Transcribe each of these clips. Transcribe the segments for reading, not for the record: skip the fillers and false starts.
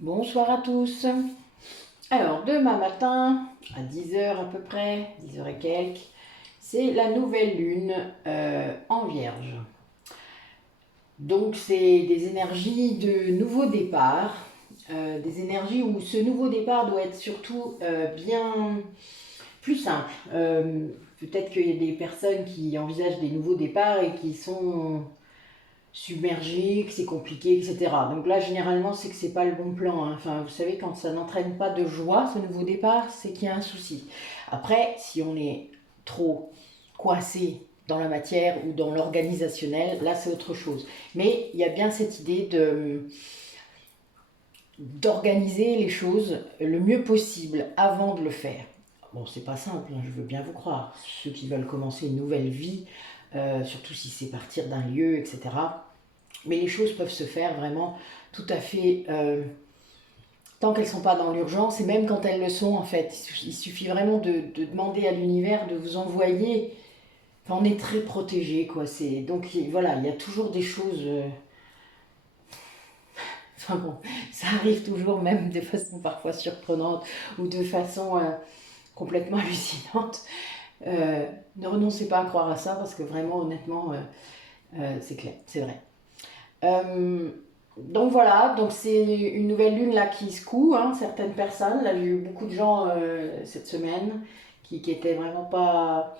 Bonsoir à tous. Alors, demain matin, à 10 h à peu près, 10 h et quelques, c'est la nouvelle lune en Vierge. Donc, c'est des énergies de nouveau départ, des énergies où ce nouveau départ doit être surtout bien plus simple. Peut-être qu'il y a des personnes qui envisagent des nouveaux départs et qui sont submergé, que c'est compliqué, etc. Donc là, généralement, c'est que c'est pas le bon plan, hein. Enfin, vous savez, quand ça n'entraîne pas de joie, ce nouveau départ, c'est qu'il y a un souci. Après, si on est trop coincé dans la matière ou dans l'organisationnel, là, c'est autre chose. Mais il y a bien cette idée d'organiser les choses le mieux possible avant de le faire. Bon, c'est pas simple, hein, je veux bien vous croire. Ceux qui veulent commencer une nouvelle vie, surtout si c'est partir d'un lieu, etc. Mais les choses peuvent se faire vraiment tout à fait tant qu'elles ne sont pas dans l'urgence et même quand elles le sont en fait. Il suffit vraiment de demander à l'univers de vous envoyer. Enfin, on est très protégé quoi. Donc voilà, il y a toujours des choses. Enfin bon, ça arrive toujours même de façon parfois surprenante ou de façon complètement hallucinante. Ne renoncez pas à croire à ça parce que vraiment honnêtement c'est clair, c'est vrai. Euh, donc voilà, donc c'est une nouvelle lune là qui secoue certaines personnes. Là, j'ai eu beaucoup de gens cette semaine qui étaient vraiment pas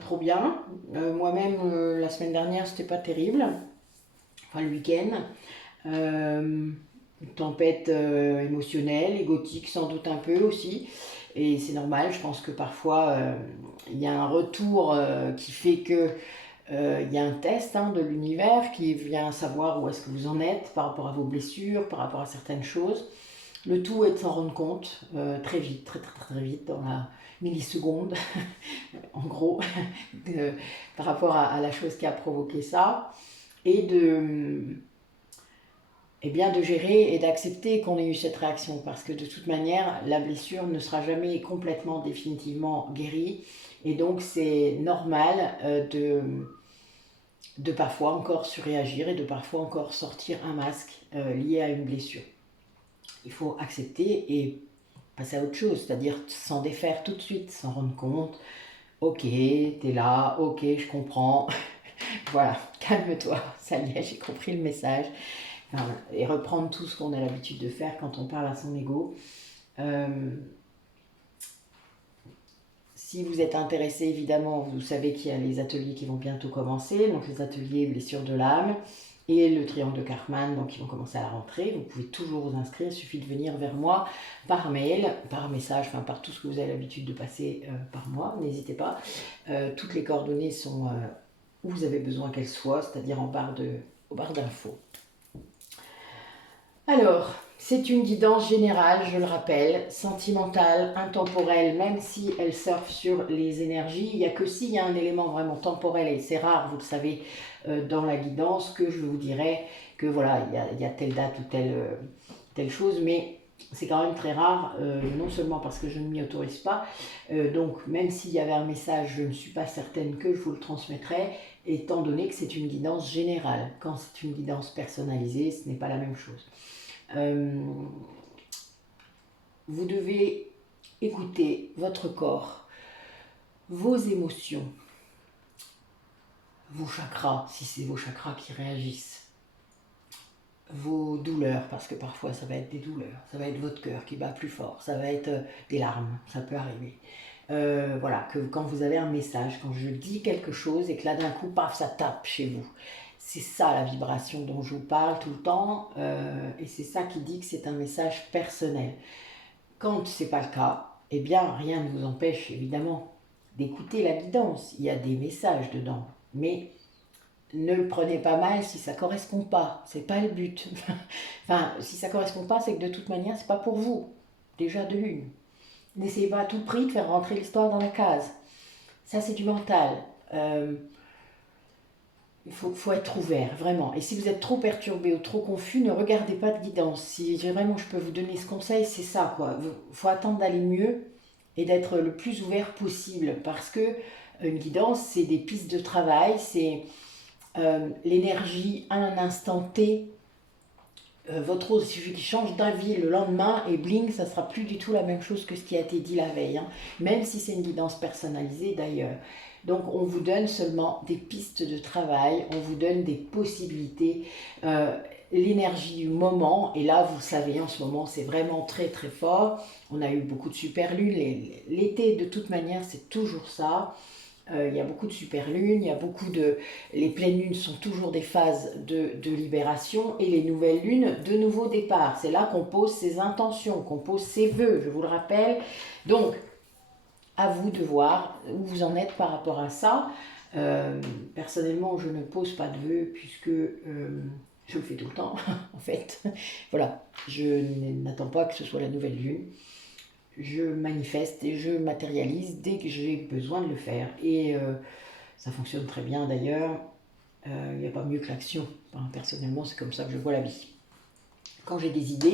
trop bien. Moi-même, la semaine dernière, c'était pas terrible. Enfin, le week-end. Une tempête émotionnelle, égotique sans doute un peu aussi. Et c'est normal, je pense que parfois il y a un retour qui fait que il y a un test de l'univers qui vient savoir où est-ce que vous en êtes par rapport à vos blessures, par rapport à certaines choses. Le tout est de s'en rendre compte très vite, très vite, dans la milliseconde, en gros, de, par rapport à la chose qui a provoqué ça, et de gérer et d'accepter qu'on ait eu cette réaction, parce que de toute manière, la blessure ne sera jamais complètement, définitivement guérie, et donc c'est normal de parfois encore surréagir et de parfois encore sortir un masque lié à une blessure. Il faut accepter et passer à autre chose, c'est-à-dire s'en défaire tout de suite, s'en rendre compte. Ok, t'es là, ok, je comprends. Voilà, calme-toi, ça y est, j'ai compris le message. Enfin, et reprendre tout ce qu'on a l'habitude de faire quand on parle à son ego. Euh, Si vous êtes intéressé, évidemment, vous savez qu'il y a les ateliers qui vont bientôt commencer, donc les ateliers blessures de l'âme et le triangle de Karman, donc qui vont commencer à la rentrée. Vous pouvez toujours vous inscrire, il suffit de venir vers moi par mail, par message, enfin par tout ce que vous avez l'habitude de passer par moi, n'hésitez pas. Toutes les coordonnées sont où vous avez besoin qu'elles soient, c'est-à-dire au bar d'infos. Alors, c'est une guidance générale, je le rappelle, sentimentale, intemporelle, même si elle surfe sur les énergies. Il n'y a que s'il y a un élément vraiment temporel, et c'est rare, vous le savez, dans la guidance, que je vous dirais que voilà, il y a telle date ou telle chose, mais c'est quand même très rare, non seulement parce que je ne m'y autorise pas, donc même s'il y avait un message, je ne suis pas certaine que je vous le transmettrais, étant donné que c'est une guidance générale. Quand c'est une guidance personnalisée, ce n'est pas la même chose. Vous devez écouter votre corps, vos émotions, vos chakras, si c'est vos chakras qui réagissent, vos douleurs, parce que parfois ça va être des douleurs, ça va être votre cœur qui bat plus fort, ça va être des larmes, ça peut arriver. Voilà, que quand vous avez un message, quand je dis quelque chose et que là d'un coup, paf, ça tape chez vous. C'est ça la vibration dont je vous parle tout le temps, et c'est ça qui dit que c'est un message personnel. Quand ce n'est pas le cas, eh bien rien ne vous empêche évidemment d'écouter la guidance. Il y a des messages dedans, mais ne le prenez pas mal si ça ne correspond pas. C'est pas le but. Enfin, si ça ne correspond pas, c'est que de toute manière, c'est pas pour vous. Déjà de une. N'essayez pas à tout prix de faire rentrer l'histoire dans la case. Ça, c'est du mental. Il faut être ouvert, vraiment. Et si vous êtes trop perturbé ou trop confus, ne regardez pas de guidance. Si vraiment je peux vous donner ce conseil, c'est ça, quoi. Il faut attendre d'aller mieux et d'être le plus ouvert possible. Parce que une guidance, c'est des pistes de travail, c'est l'énergie à un instant T votre rose, il suffit qu'il change d'avis le lendemain et bling, ça sera plus du tout la même chose que ce qui a été dit la veille, hein, même si c'est une guidance personnalisée d'ailleurs. Donc on vous donne seulement des pistes de travail, on vous donne des possibilités, l'énergie du moment, et là vous savez en ce moment c'est vraiment très très fort, on a eu beaucoup de super lunes, l'été de toute manière c'est toujours ça. Il y a beaucoup de super lunes, il y a beaucoup de... Les pleines lunes sont toujours des phases de libération et les nouvelles lunes de nouveau départ. C'est là qu'on pose ses intentions, qu'on pose ses vœux, je vous le rappelle. Donc, à vous de voir où vous en êtes par rapport à ça. Personnellement, je ne pose pas de vœux puisque je le fais tout le temps, en fait. Voilà, je n'attends pas que ce soit la nouvelle lune. Je manifeste et je matérialise dès que j'ai besoin de le faire. Et ça fonctionne très bien d'ailleurs. Il n'y a pas mieux que l'action. Enfin, personnellement, c'est comme ça que je vois la vie. Quand j'ai des idées,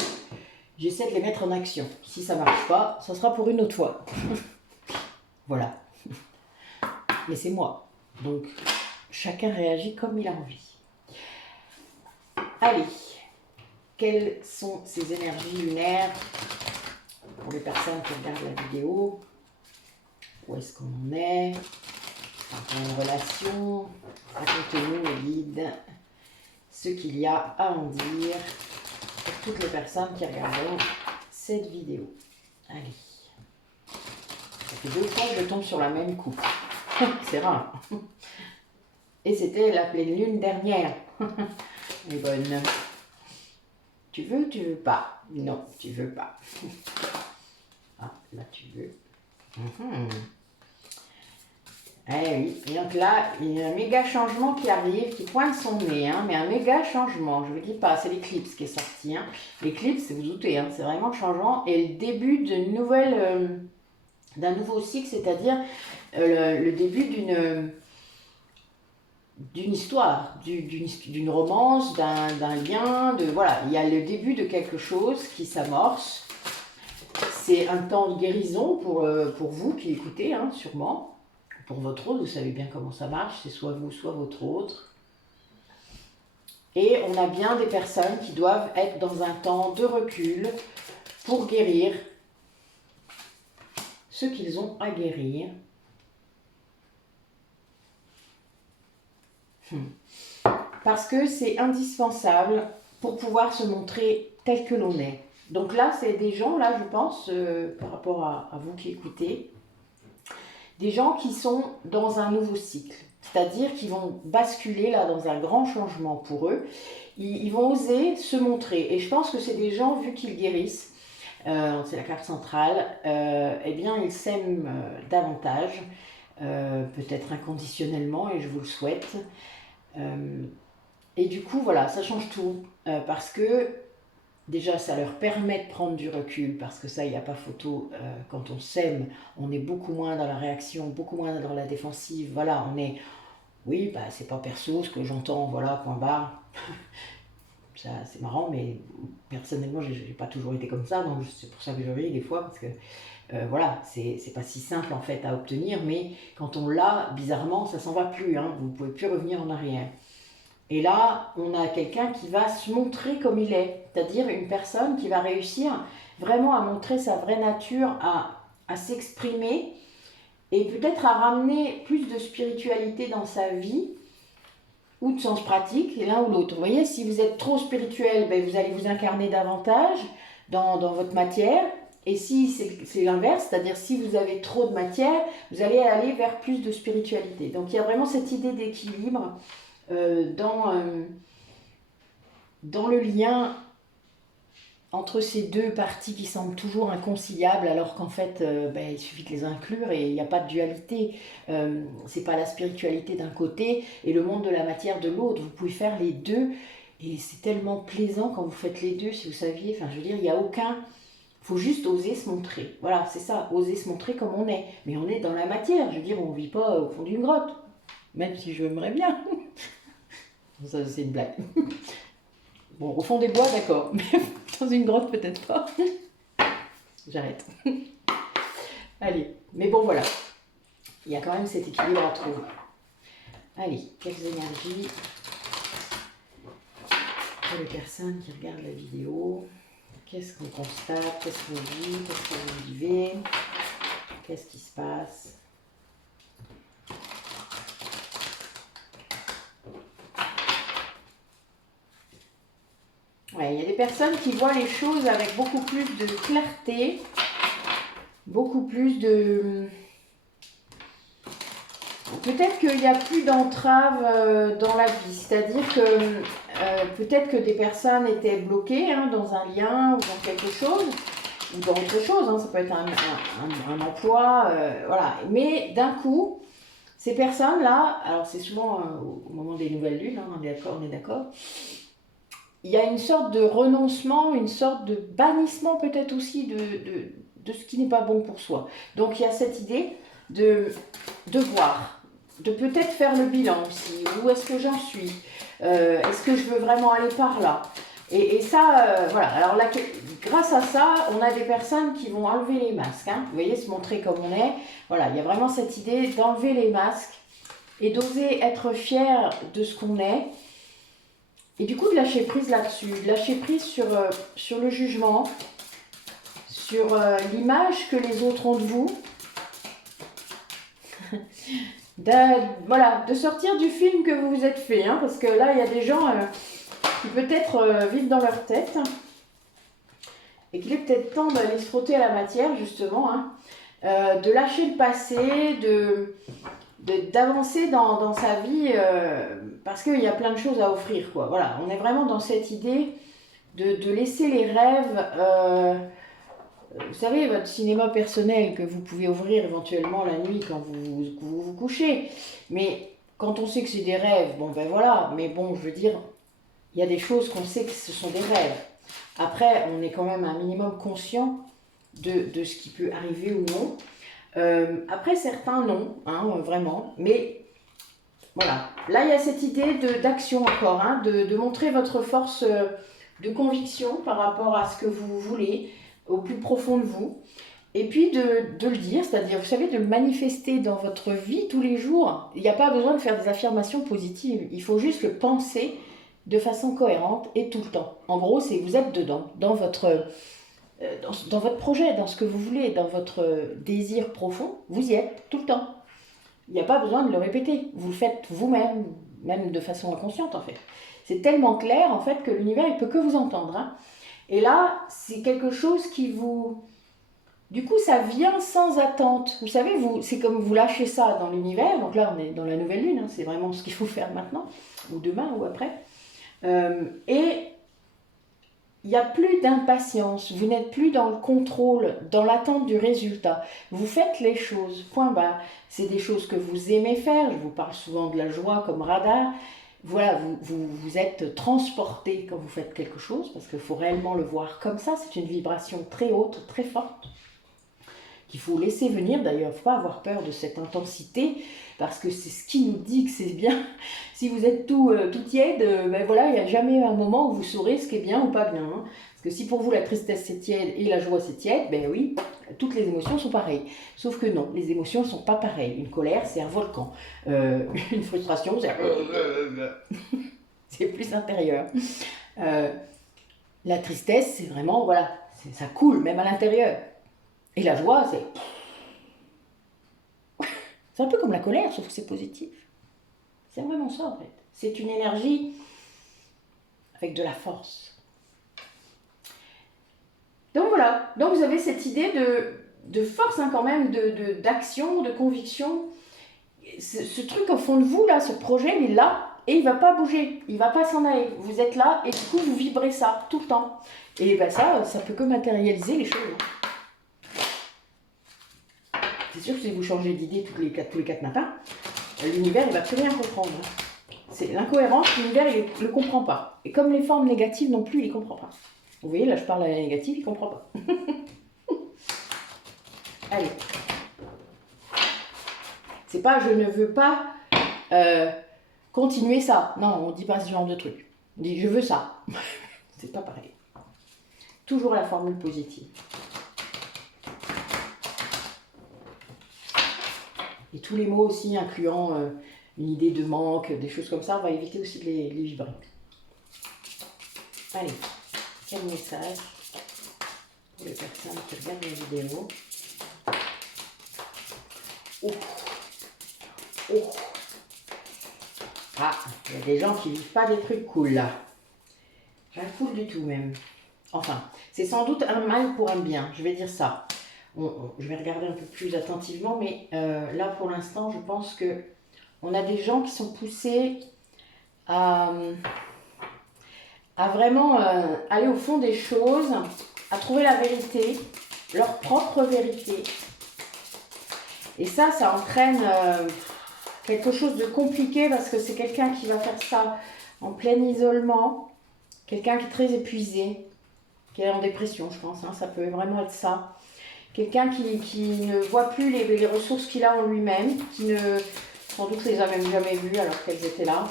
j'essaie de les mettre en action. Si ça ne marche pas, ça sera pour une autre fois. Voilà. Mais c'est moi. Donc, chacun réagit comme il a envie. Allez, quelles sont ces énergies lunaires pour les personnes qui regardent la vidéo? Où est-ce qu'on en est? Pour une relation, racontez-nous le guide, ce qu'il y a à en dire pour toutes les personnes qui regardent cette vidéo. Allez. Ça fait 2 fois que je tombe sur la même coupe. C'est rare. Et c'était la pleine lune dernière. Elle est bonne. Tu veux ou tu veux pas? Non, tu veux pas. Ah, là tu veux. Eh oui, et donc là, il y a un méga changement qui arrive, qui pointe son nez, hein, mais un méga changement, je ne vous dis pas, c'est l'éclipse qui est sorti. Hein. L'éclipse, vous doutez, hein, c'est vraiment le changement, et le début d'une nouvelle, d'un nouveau cycle, c'est-à-dire le début d'une histoire, d'une romance, d'un lien, voilà, il y a le début de quelque chose qui s'amorce. C'est un temps de guérison pour vous qui écoutez, hein, sûrement. Pour votre autre, vous savez bien comment ça marche, c'est soit vous, soit votre autre. Et on a bien des personnes qui doivent être dans un temps de recul pour guérir ce qu'ils ont à guérir. Parce que c'est indispensable pour pouvoir se montrer tel que l'on est. Donc là, c'est des gens, là, je pense, par rapport à vous qui écoutez, des gens qui sont dans un nouveau cycle, c'est-à-dire qu'ils vont basculer là dans un grand changement pour eux. Ils vont oser se montrer. Et je pense que c'est des gens, vu qu'ils guérissent, c'est la carte centrale, eh bien ils s'aiment davantage, peut-être inconditionnellement, et je vous le souhaite. Et du coup, voilà, ça change tout, parce que déjà, ça leur permet de prendre du recul, parce que ça, il n'y a pas photo. Quand on s'aime, on est beaucoup moins dans la réaction, beaucoup moins dans la défensive. Voilà, on est... Oui, bah, c'est pas perso, ce que j'entends, voilà, point barre. Ça, c'est marrant, mais personnellement, j'ai pas toujours été comme ça, donc c'est pour ça que je ris des fois, parce que, voilà, c'est pas si simple, en fait, à obtenir, mais quand on l'a, bizarrement, ça s'en va plus, hein, vous ne pouvez plus revenir en arrière. Et là, on a quelqu'un qui va se montrer comme il est, c'est-à-dire une personne qui va réussir vraiment à montrer sa vraie nature, à s'exprimer et peut-être à ramener plus de spiritualité dans sa vie ou de sens pratique, l'un ou l'autre. Vous voyez, si vous êtes trop spirituel, ben vous allez vous incarner davantage dans votre matière. Et si c'est l'inverse, c'est-à-dire si vous avez trop de matière, vous allez aller vers plus de spiritualité. Donc il y a vraiment cette idée d'équilibre. Dans le lien entre ces deux parties qui semblent toujours inconciliables, alors qu'en fait, il suffit de les inclure et il n'y a pas de dualité. C'est pas la spiritualité d'un côté et le monde de la matière de l'autre. Vous pouvez faire les deux et c'est tellement plaisant quand vous faites les deux, si vous saviez. Enfin, je veux dire, il n'y a aucun... Il faut juste oser se montrer. Voilà, c'est ça, oser se montrer comme on est. Mais on est dans la matière, je veux dire, on ne vit pas au fond d'une grotte. Même si je aimerais bien. Ça, c'est une blague. Bon, au fond des bois, d'accord. Mais dans une grotte, peut-être pas. J'arrête. Allez. Mais bon, voilà. Il y a quand même cet équilibre à trouver. Allez, quelques énergies pour les personnes qui regardent la vidéo. Qu'est-ce qu'on constate? Qu'est-ce qu'on vit? Qu'est-ce que vous vivez? Qu'est-ce qui se passe? Ouais, il y a des personnes qui voient les choses avec beaucoup plus de clarté, beaucoup plus de... Peut-être qu'il n'y a plus d'entrave dans la vie, c'est-à-dire que peut-être que des personnes étaient bloquées dans un lien ou dans quelque chose, ou dans autre chose, ça peut être un emploi, voilà. Mais d'un coup, ces personnes-là, alors c'est souvent au moment des nouvelles lunes, on est d'accord, il y a une sorte de renoncement, une sorte de bannissement peut-être aussi de ce qui n'est pas bon pour soi. Donc il y a cette idée de voir, de peut-être faire le bilan aussi, où est-ce que j'en suis, est-ce que je veux vraiment aller par là, et ça, voilà, alors là, grâce à ça, on a des personnes qui vont enlever les masques, vous voyez, se montrer comme on est, voilà, il y a vraiment cette idée d'enlever les masques, et d'oser être fier de ce qu'on est, et du coup de lâcher prise là-dessus, de lâcher prise sur le jugement, sur l'image que les autres ont de vous, de sortir du film que vous vous êtes fait, parce que là il y a des gens qui peut-être vivent dans leur tête et qu'il est peut-être temps d'aller se frotter à la matière justement, de lâcher le passé, d'avancer dans sa vie parce qu'il y a plein de choses à offrir, quoi. Voilà, on est vraiment dans cette idée de laisser les rêves, vous savez, votre cinéma personnel que vous pouvez ouvrir éventuellement la nuit quand vous couchez. Mais quand on sait que c'est des rêves, bon ben voilà, mais bon, je veux dire, il y a des choses qu'on sait que ce sont des rêves. Après, on est quand même un minimum conscient de ce qui peut arriver ou non. Après, certains non, vraiment, mais voilà. Là, il y a cette idée d'action encore, de montrer votre force de conviction par rapport à ce que vous voulez, au plus profond de vous, et puis de le dire, c'est-à-dire, vous savez, de le manifester dans votre vie tous les jours. Il n'y a pas besoin de faire des affirmations positives, il faut juste le penser de façon cohérente et tout le temps. En gros, c'est vous êtes dedans, dans votre projet, dans ce que vous voulez, dans votre désir profond, vous y êtes tout le temps. Il n'y a pas besoin de le répéter, vous le faites vous-même, même de façon inconsciente en fait. C'est tellement clair en fait que l'univers il peut que vous entendre. Et là, c'est quelque chose qui vous... Du coup, ça vient sans attente. Vous savez, c'est comme vous lâchez ça dans l'univers. Donc là, on est dans la nouvelle lune. C'est vraiment ce qu'il faut faire maintenant, ou demain, ou après. Et il n'y a plus d'impatience. Vous n'êtes plus dans le contrôle, dans l'attente du résultat. Vous faites les choses, point barre. C'est des choses que vous aimez faire. Je vous parle souvent de la joie comme radar. Voilà, vous êtes transporté quand vous faites quelque chose, parce qu'il faut réellement le voir comme ça. C'est une vibration très haute, très forte, qu'il faut laisser venir. D'ailleurs, il ne faut pas avoir peur de cette intensité, parce que c'est ce qui nous dit que c'est bien. Si vous êtes tout tiède, ben voilà, il n'y a jamais un moment où vous saurez ce qui est bien ou pas bien. Parce que si pour vous la tristesse c'est tiède et la joie c'est tiède, ben oui, toutes les émotions sont pareilles. Sauf que non, les émotions ne sont pas pareilles. Une colère, c'est un volcan. Une frustration, c'est plus intérieur. La tristesse, c'est vraiment, voilà, ça coule même à l'intérieur. Et la joie, c'est un peu comme la colère, sauf que c'est positif. C'est vraiment ça en fait. C'est une énergie avec de la force. Donc voilà, donc vous avez cette idée de force quand même, d'action, de conviction. Ce truc au fond de vous, là, ce projet, il est là et il ne va pas bouger, il ne va pas s'en aller. Vous êtes là et du coup vous vibrez ça tout le temps. Et ben ça peut que matérialiser les choses. C'est sûr que si vous changez d'idée tous les 4 matins, l'univers il va plus rien comprendre. C'est l'incohérence, l'univers il ne le comprend pas. Et comme les formes négatives non plus, il ne comprend pas. Vous voyez, là je parle à la négative, il ne comprend pas. Allez. C'est pas je ne veux pas continuer ça. Non, on ne dit pas ce genre de truc. On dit je veux ça. C'est pas pareil. Toujours la formule positive. Et tous les mots aussi incluant une idée de manque, des choses comme ça, on va éviter aussi de les vibrer. Allez, quel message pour les personnes qui regardent les vidéos? Oh, oh. Ah, il y a des gens qui vivent pas des trucs cool là. Pas cool du tout même. Enfin, c'est sans doute un mal pour un bien, je vais dire ça. Je vais regarder un peu plus attentivement, mais là pour l'instant, je pense que on a des gens qui sont poussés à vraiment aller au fond des choses, à trouver la vérité, leur propre vérité. Et ça entraîne quelque chose de compliqué parce que c'est quelqu'un qui va faire ça en plein isolement, quelqu'un qui est très épuisé, qui est en dépression, je pense, hein, ça peut vraiment être ça. Quelqu'un qui ne voit plus les ressources qu'il a en lui-même, qui ne, sans doute les a même jamais vues alors qu'elles étaient là.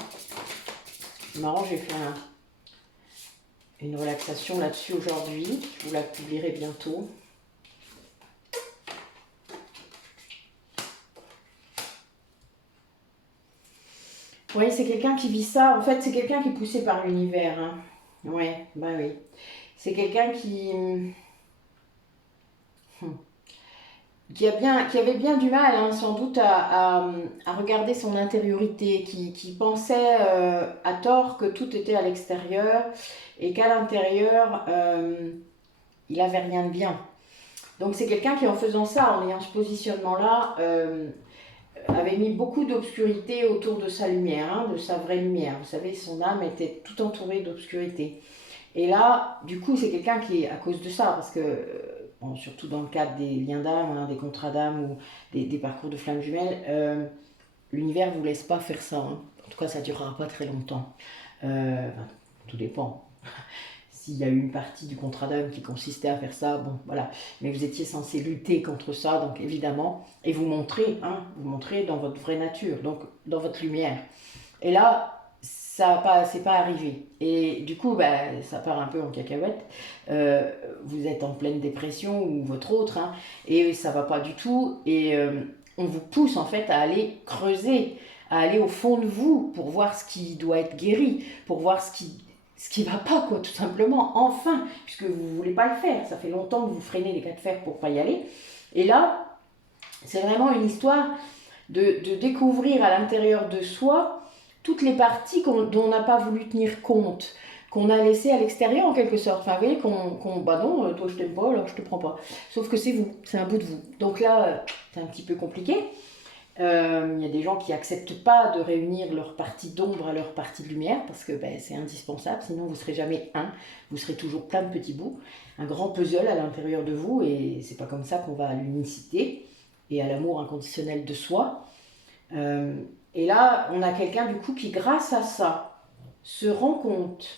C'est marrant, j'ai fait une relaxation là-dessus aujourd'hui, je vous la publierai bientôt. Oui, c'est quelqu'un qui vit ça. En fait, c'est quelqu'un qui est poussé par l'univers. Hein. Ouais, bah oui. C'est quelqu'un qui avait bien du mal, hein, sans doute, à regarder son intériorité, qui pensait à tort que tout était à l'extérieur et qu'à l'intérieur, il n'avait rien de bien. Donc c'est quelqu'un qui, en faisant ça, en ayant ce positionnement-là, avait mis beaucoup d'obscurité autour de sa lumière, hein, de sa vraie lumière. Vous savez, son âme était tout entourée d'obscurité. Et là, du coup, c'est quelqu'un qui est à cause de ça, parce que, bon, surtout dans le cadre des liens d'âme, hein, des contrats d'âme ou des parcours de flammes jumelles, l'univers ne vous laisse pas faire ça. Hein. En tout cas, ça ne durera pas très longtemps. Enfin, tout dépend. S'il y a eu une partie du contrat d'âme qui consistait à faire ça, bon, voilà. Mais vous étiez censé lutter contre ça, donc évidemment, et vous montrer dans votre vraie nature, donc dans votre lumière. Et là, c'est pas arrivé. Et du coup, ça part un peu en cacahuète. Vous êtes en pleine dépression ou votre autre, hein, et ça va pas du tout. Et on vous pousse en fait à aller creuser, à aller au fond de vous pour voir ce qui doit être guéri, pour voir ce qui va pas, quoi, tout simplement, enfin, puisque vous voulez pas le faire. Ça fait longtemps que vous freinez les cas de fer pour pas y aller. Et là, c'est vraiment une histoire de découvrir à l'intérieur de soi toutes les parties dont on n'a pas voulu tenir compte, qu'on a laissé à l'extérieur en quelque sorte. Enfin, vous voyez, bah non, toi je t'aime pas, alors je te prends pas. Sauf que c'est vous, c'est un bout de vous. Donc là, c'est un petit peu compliqué. Il y a des gens qui n'acceptent pas de réunir leur partie d'ombre à leur partie de lumière parce que c'est indispensable, sinon vous ne serez jamais un, vous serez toujours plein de petits bouts, un grand puzzle à l'intérieur de vous et c'est pas comme ça qu'on va à l'unicité et à l'amour inconditionnel de soi. Et là, on a quelqu'un du coup qui, grâce à ça, se rend compte.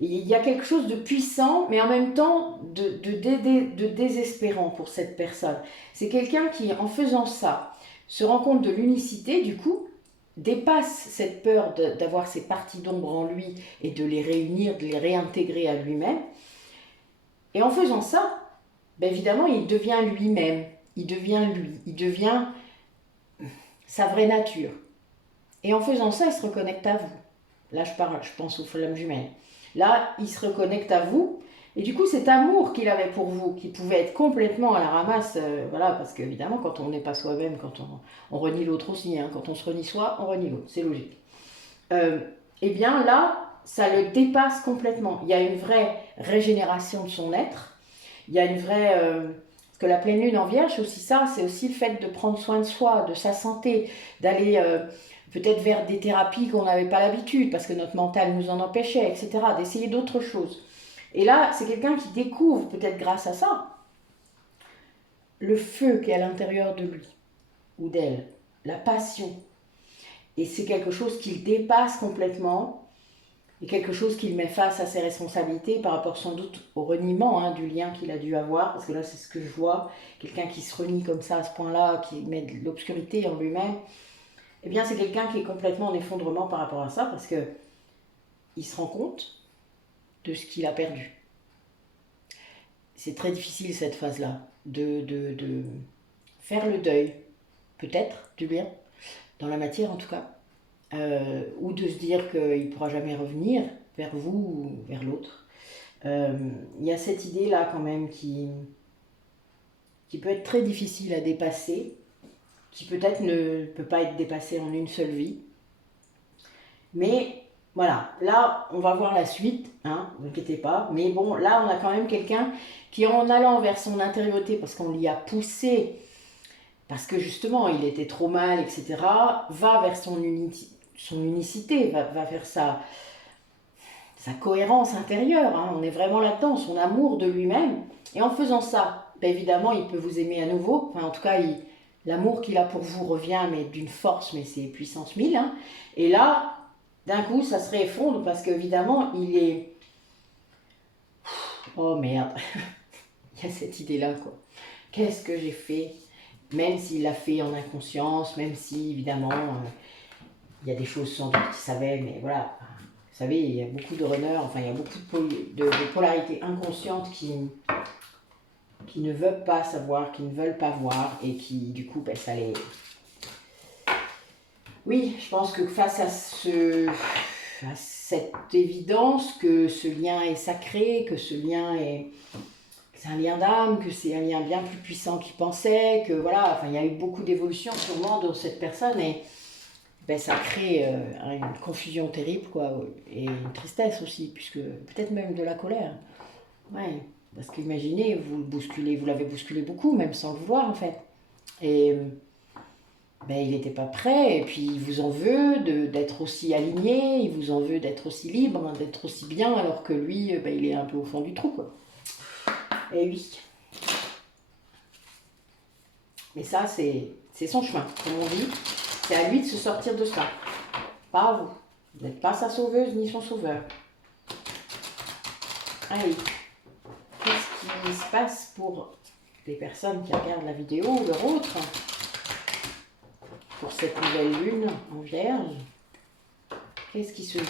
Il y a quelque chose de puissant, mais en même temps de désespérant pour cette personne. C'est quelqu'un qui, en faisant ça, se rend compte de l'unicité, du coup, dépasse cette peur d'avoir ces parties d'ombre en lui et de les réunir, de les réintégrer à lui-même. Et en faisant ça, évidemment, il devient lui-même. Il devient lui. Il devient sa vraie nature. Et en faisant ça, il se reconnecte à vous. Là, je pense aux flammes jumelles. Là, il se reconnecte à vous. Et du coup, cet amour qu'il avait pour vous, qui pouvait être complètement à la ramasse, voilà, parce qu'évidemment, quand on n'est pas soi-même, quand on renie l'autre aussi, hein, quand on se renie soi, on renie l'autre, c'est logique. Eh bien là, ça le dépasse complètement. Il y a une vraie régénération de son être. Il y a une vraie... parce que la pleine lune en vierge, c'est aussi ça, c'est aussi le fait de prendre soin de soi, de sa santé, d'aller... peut-être vers des thérapies qu'on n'avait pas l'habitude, parce que notre mental nous en empêchait, etc., d'essayer d'autres choses. Et là, c'est quelqu'un qui découvre, peut-être grâce à ça, le feu qui est à l'intérieur de lui, ou d'elle, la passion. Et c'est quelque chose qu'il dépasse complètement, et quelque chose qu'il met face à ses responsabilités par rapport sans doute au reniement du lien qu'il a dû avoir, parce que là, c'est ce que je vois, quelqu'un qui se renie comme ça à ce point-là, qui met de l'obscurité en lui-même, eh bien c'est quelqu'un qui est complètement en effondrement par rapport à ça parce que il se rend compte de ce qu'il a perdu. C'est très difficile cette phase-là, de faire le deuil, peut-être, du lien, dans la matière en tout cas, ou de se dire qu'il ne pourra jamais revenir vers vous ou vers l'autre. Il y a cette idée-là quand même qui peut être très difficile à dépasser, qui peut-être ne peut pas être dépassée en une seule vie. Mais voilà, là on va voir la suite, hein, ne vous inquiétez pas. Mais bon, là on a quand même quelqu'un qui, en allant vers son intériorité, parce qu'on l'y a poussé, parce que justement il était trop mal, etc., va vers son unicité, va vers sa cohérence intérieure, hein. On est vraiment là-dedans, son amour de lui-même. Et en faisant ça, ben évidemment, il peut vous aimer à nouveau. Enfin, en tout cas, l'amour qu'il a pour vous revient, mais d'une force, mais c'est puissance 1000. Hein. Et là, d'un coup, ça se réeffondre parce qu'évidemment, il est... Oh merde, il y a cette idée-là, quoi. Qu'est-ce que j'ai fait? Même s'il l'a fait en inconscience, même si, évidemment, il y a des choses sans doute qu'il savait, mais voilà. Vous savez, il y a beaucoup de runners, enfin, il y a beaucoup de polarités inconscientes qui ne veulent pas savoir, qui ne veulent pas voir, et qui, du coup, ben, ça les... Oui, je pense que face à cette évidence que ce lien est sacré, que ce lien est... C'est un lien d'âme, que c'est un lien bien plus puissant qu'il pensait, que voilà, enfin, il y a eu beaucoup d'évolutions sûrement dans cette personne, et ben, ça crée une confusion terrible, quoi, et une tristesse aussi, puisque peut-être même de la colère. Ouais, parce qu'imaginez, vous l'avez bousculé beaucoup, même sans le vouloir en fait. Et ben, il n'était pas prêt, et puis il vous en veut d'être aussi aligné, il vous en veut d'être aussi libre, hein, d'être aussi bien, alors que lui, ben, il est un peu au fond du trou, quoi. Et oui. Mais ça, c'est son chemin, comme on dit. C'est à lui de se sortir de ça. Pas à vous. Vous n'êtes pas sa sauveuse ni son sauveur. Allez. Qu'est-ce qui se passe pour les personnes qui regardent la vidéo ou leur autre pour cette nouvelle lune en Vierge? Qu'est-ce qui se joue?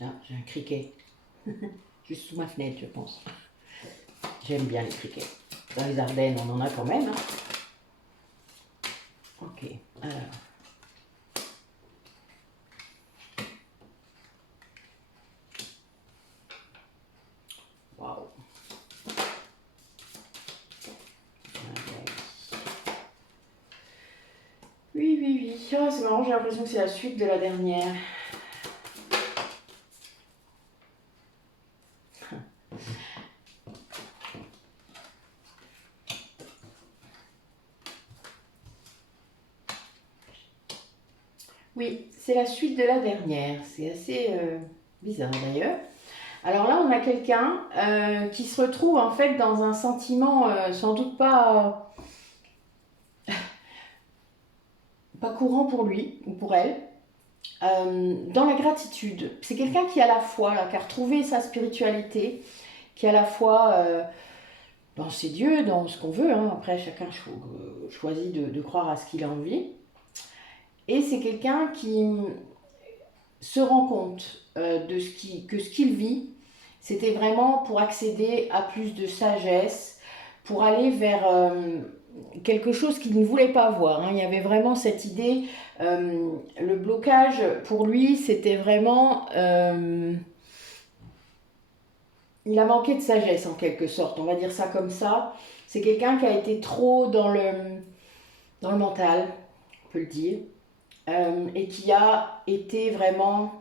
Ah, j'ai un criquet. Juste sous ma fenêtre, je pense. J'aime bien les criquets. Dans les Ardennes, on en a quand même. Hein. Ok, alors. Waouh. Oui, oui, oui. Oh, c'est marrant, j'ai l'impression que c'est la suite de la dernière. Oui, c'est la suite de la dernière. C'est assez bizarre d'ailleurs. Alors là, on a quelqu'un qui se retrouve en fait dans un sentiment sans doute pas courant pour lui ou pour elle, dans la gratitude. C'est quelqu'un qui a la foi, là, qui a retrouvé sa spiritualité, qui a la foi dans ses dieux, dans ce qu'on veut. Hein. Après, chacun choisit de croire à ce qu'il a envie. Et c'est quelqu'un qui se rend compte que ce qu'il vit, c'était vraiment pour accéder à plus de sagesse, pour aller vers quelque chose qu'il ne voulait pas voir. Hein. Il y avait vraiment cette idée, le blocage pour lui, c'était vraiment... il a manqué de sagesse en quelque sorte, on va dire ça comme ça. C'est quelqu'un qui a été trop dans le mental, on peut le dire, et qui a été vraiment...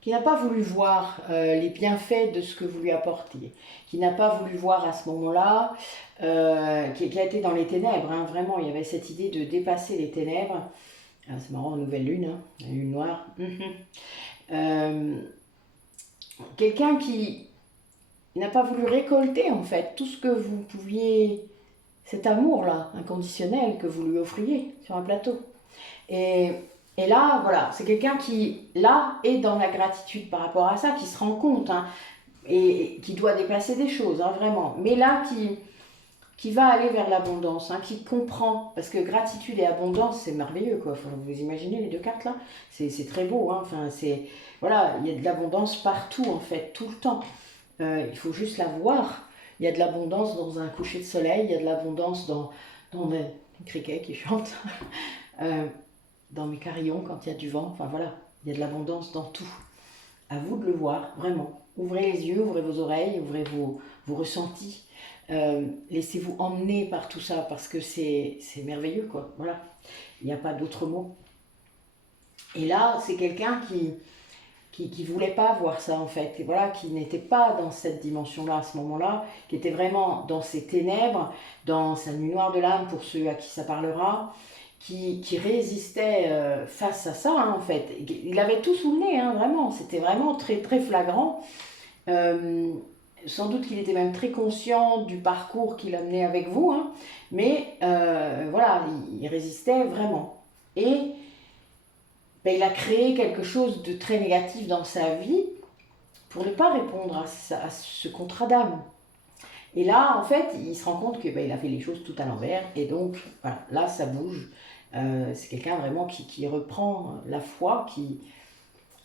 qui n'a pas voulu voir les bienfaits de ce que vous lui apportiez, qui n'a pas voulu voir à ce moment-là, qui a été dans les ténèbres, hein, vraiment, il y avait cette idée de dépasser les ténèbres. Ah, c'est marrant, nouvelle lune, hein, la lune noire. Quelqu'un qui n'a pas voulu récolter, en fait, tout ce que vous pouviez, cet amour-là, inconditionnel, que vous lui offriez sur un plateau. Et là, voilà, c'est quelqu'un qui, là, est dans la gratitude par rapport à ça, qui se rend compte, hein, et qui doit dépasser des choses, hein, vraiment. Mais là, qui qui va aller vers l'abondance, hein, qui comprend, parce que gratitude et abondance, c'est merveilleux, quoi. Enfin, vous imaginez les deux cartes là, c'est très beau, hein. Enfin, voilà, il y a de l'abondance partout, en fait, tout le temps. Il faut juste la voir. Il y a de l'abondance dans un coucher de soleil, il y a de l'abondance dans des criquets qui chantent, dans mes carillons quand il y a du vent, enfin voilà, il y a de l'abondance dans tout. À vous de le voir, vraiment. Ouvrez les yeux, ouvrez vos oreilles, ouvrez vos ressentis. Laissez-vous emmener par tout ça parce que c'est merveilleux, quoi. Voilà, il n'y a pas d'autre mot. Et là, c'est quelqu'un qui voulait pas voir ça, en fait. Et voilà, qui n'était pas dans cette dimension-là à ce moment-là, qui était vraiment dans ses ténèbres, dans sa nuit noire de l'âme, pour ceux à qui ça parlera, qui résistait face à ça, hein, en fait. Il avait tout sous le nez, hein, vraiment. C'était vraiment très, très flagrant. Sans doute qu'il était même très conscient du parcours qu'il a mené avec vous, hein, mais voilà, il résistait vraiment. Et ben, il a créé quelque chose de très négatif dans sa vie pour ne pas répondre à ce contrat d'âme. Et là, en fait, il se rend compte que ben, il a fait les choses tout à l'envers, et donc voilà, là, ça bouge. C'est quelqu'un vraiment qui reprend la foi, qui,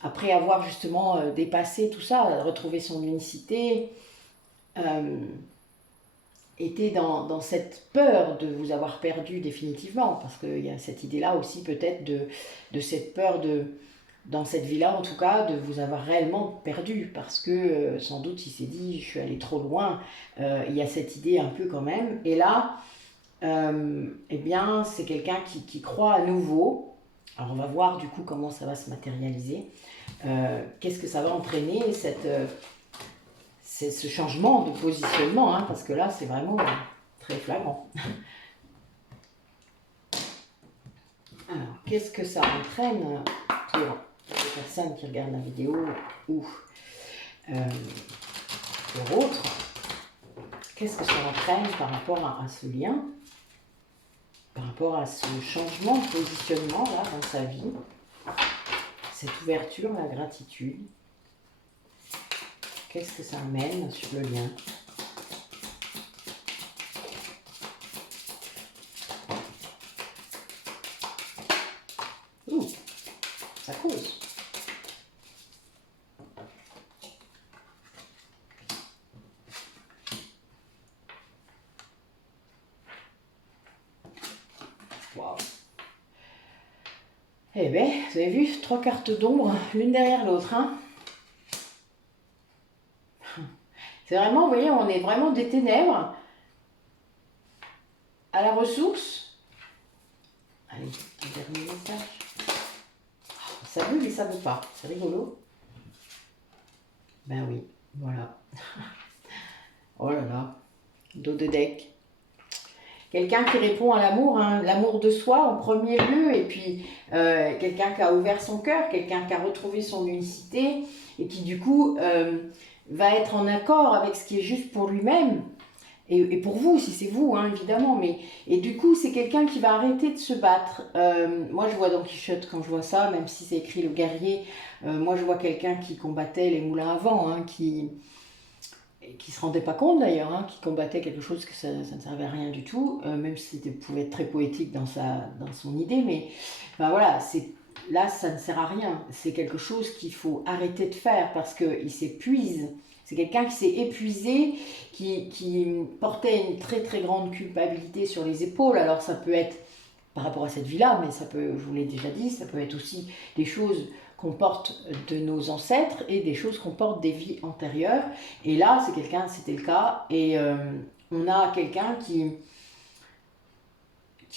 après avoir justement dépassé tout ça, retrouvé son unicité, était dans cette peur de vous avoir perdu définitivement, parce qu'il y a cette idée-là aussi peut-être de cette peur dans cette vie-là en tout cas, de vous avoir réellement perdu, parce que sans doute il s'est dit, je suis allé trop loin, il y a cette idée un peu quand même, et là, eh bien c'est quelqu'un qui croit à nouveau. Alors on va voir du coup comment ça va se matérialiser, qu'est-ce que ça va entraîner, c'est ce changement de positionnement, hein, parce que là, c'est vraiment très flagrant. Alors, qu'est-ce que ça entraîne pour les personnes qui regardent la vidéo ou pour autres? Qu'est-ce que ça entraîne par rapport à ce lien, par rapport à ce changement de positionnement là dans sa vie, cette ouverture, la gratitude? Qu'est-ce que ça amène sur le lien? Ouh, ça cause. Waouh. Eh bien, vous avez vu, 3 cartes d'ombre, l'une derrière l'autre, hein. C'est vraiment, vous voyez, on est vraiment des ténèbres à la ressource. Allez, un dernier message. Ça veut mais ça veut pas. C'est rigolo. Ben oui, voilà. Oh là là, dos de deck. Quelqu'un qui répond à l'amour, hein, l'amour de soi en premier lieu, et puis quelqu'un qui a ouvert son cœur, quelqu'un qui a retrouvé son unicité, et qui du coup va être en accord avec ce qui est juste pour lui-même, et pour vous, si c'est vous, hein, évidemment, mais et du coup, c'est quelqu'un qui va arrêter de se battre. Moi, je vois Don Quichotte quand je vois ça, même si c'est écrit le guerrier, moi, je vois quelqu'un qui combattait les moulins à vent, hein, qui se rendait pas compte d'ailleurs, hein, qui combattait quelque chose que ça ne servait à rien du tout, même si c'était pouvait être très poétique dans son idée, mais ben voilà, là, ça ne sert à rien. C'est quelque chose qu'il faut arrêter de faire parce qu'il s'épuise. C'est quelqu'un qui s'est épuisé, qui portait une très très grande culpabilité sur les épaules. Alors ça peut être par rapport à cette vie-là, mais ça peut, je vous l'ai déjà dit, ça peut être aussi des choses qu'on porte de nos ancêtres et des choses qu'on porte des vies antérieures. Et là, c'était le cas, et on a quelqu'un qui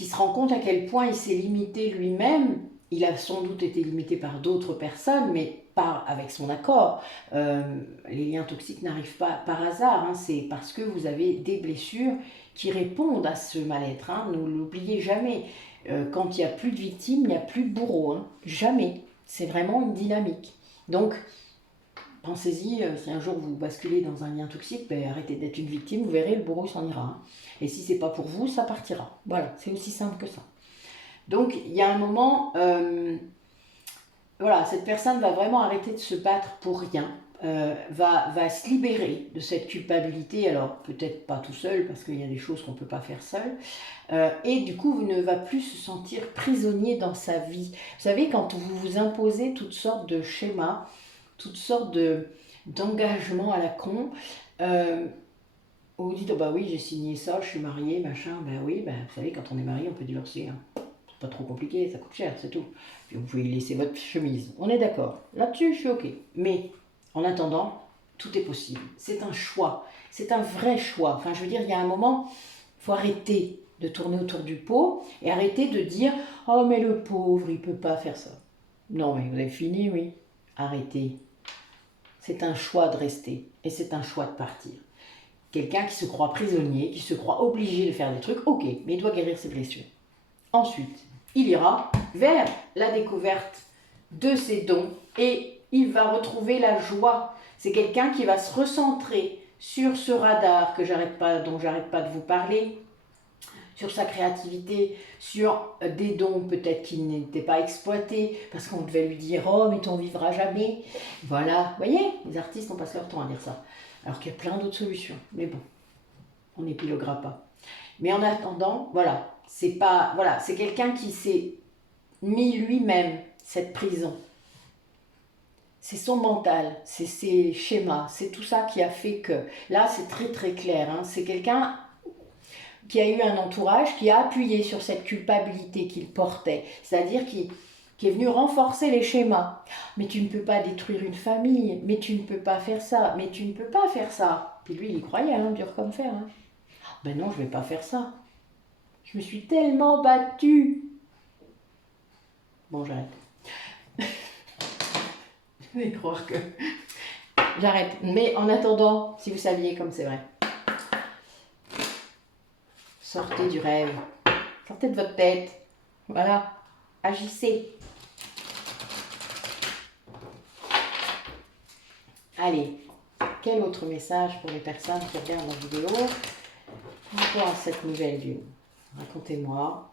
se rend compte à quel point il s'est limité lui-même. Il a sans doute été limité par d'autres personnes, mais pas avec son accord. Les liens toxiques n'arrivent pas par hasard, hein, c'est parce que vous avez des blessures qui répondent à ce mal-être. Hein, ne l'oubliez jamais. Quand il n'y a plus de victimes, il n'y a plus de bourreau. Hein, jamais. C'est vraiment une dynamique. Donc, pensez-y, si un jour vous basculez dans un lien toxique, ben, arrêtez d'être une victime, vous verrez, le bourreau s'en ira. Hein. Et si c'est pas pour vous, ça partira. Voilà, c'est aussi simple que ça. Donc, il y a un moment, voilà, cette personne va vraiment arrêter de se battre pour rien. va se libérer de cette culpabilité, alors peut-être pas tout seul, parce qu'il y a des choses qu'on ne peut pas faire seul, et du coup, ne va plus se sentir prisonnier dans sa vie. Vous savez, quand vous vous imposez toutes sortes de schémas, toutes sortes d'engagements à la con, vous dites, oh bah oui, j'ai signé ça, je suis mariée, machin, ben oui, ben, vous savez, quand on est marié, on peut divorcer, hein. C'est pas trop compliqué, ça coûte cher, c'est tout. Puis vous pouvez laisser votre chemise, on est d'accord. Là-dessus, je suis ok. Mais, en attendant, tout est possible. C'est un choix, c'est un vrai choix. Enfin, je veux dire, il y a un moment, il faut arrêter de tourner autour du pot et arrêter de dire, oh mais le pauvre, il peut pas faire ça. Non, mais vous avez fini, oui. Arrêtez. C'est un choix de rester et c'est un choix de partir. Quelqu'un qui se croit prisonnier, qui se croit obligé de faire des trucs, ok, mais il doit guérir ses blessures. Ensuite, il ira vers la découverte de ses dons et il va retrouver la joie. C'est quelqu'un qui va se recentrer sur ce radar dont j'arrête pas de vous parler, sur sa créativité, sur des dons peut-être qui n'étaient pas exploités, parce qu'on devait lui dire « Oh, mais t'en vivras jamais ». Voilà, vous voyez, les artistes, on passe leur temps à dire ça. Alors qu'il y a plein d'autres solutions. Mais bon, on n'épiloguera pas. Mais en attendant, voilà, c'est quelqu'un qui s'est mis lui-même cette prison. C'est son mental, c'est ses schémas, c'est tout ça qui a fait que... Là, c'est très très clair, hein, c'est quelqu'un qui a eu un entourage qui a appuyé sur cette culpabilité qu'il portait, c'est-à-dire qui est venu renforcer les schémas. Mais tu ne peux pas détruire une famille, mais tu ne peux pas faire ça, mais tu ne peux pas faire ça. Puis lui, il y croyait, hein, dur comme fer. Hein. Ben non, je ne vais pas faire ça. Je me suis tellement battue. Bon, j'arrête. Je vais croire que... J'arrête. Mais en attendant, si vous saviez comme c'est vrai, sortez du rêve. Sortez de votre tête. Voilà. Agissez. Allez. Quel autre message pour les personnes qui regardent la vidéo par rapport à cette nouvelle lune? Racontez-moi.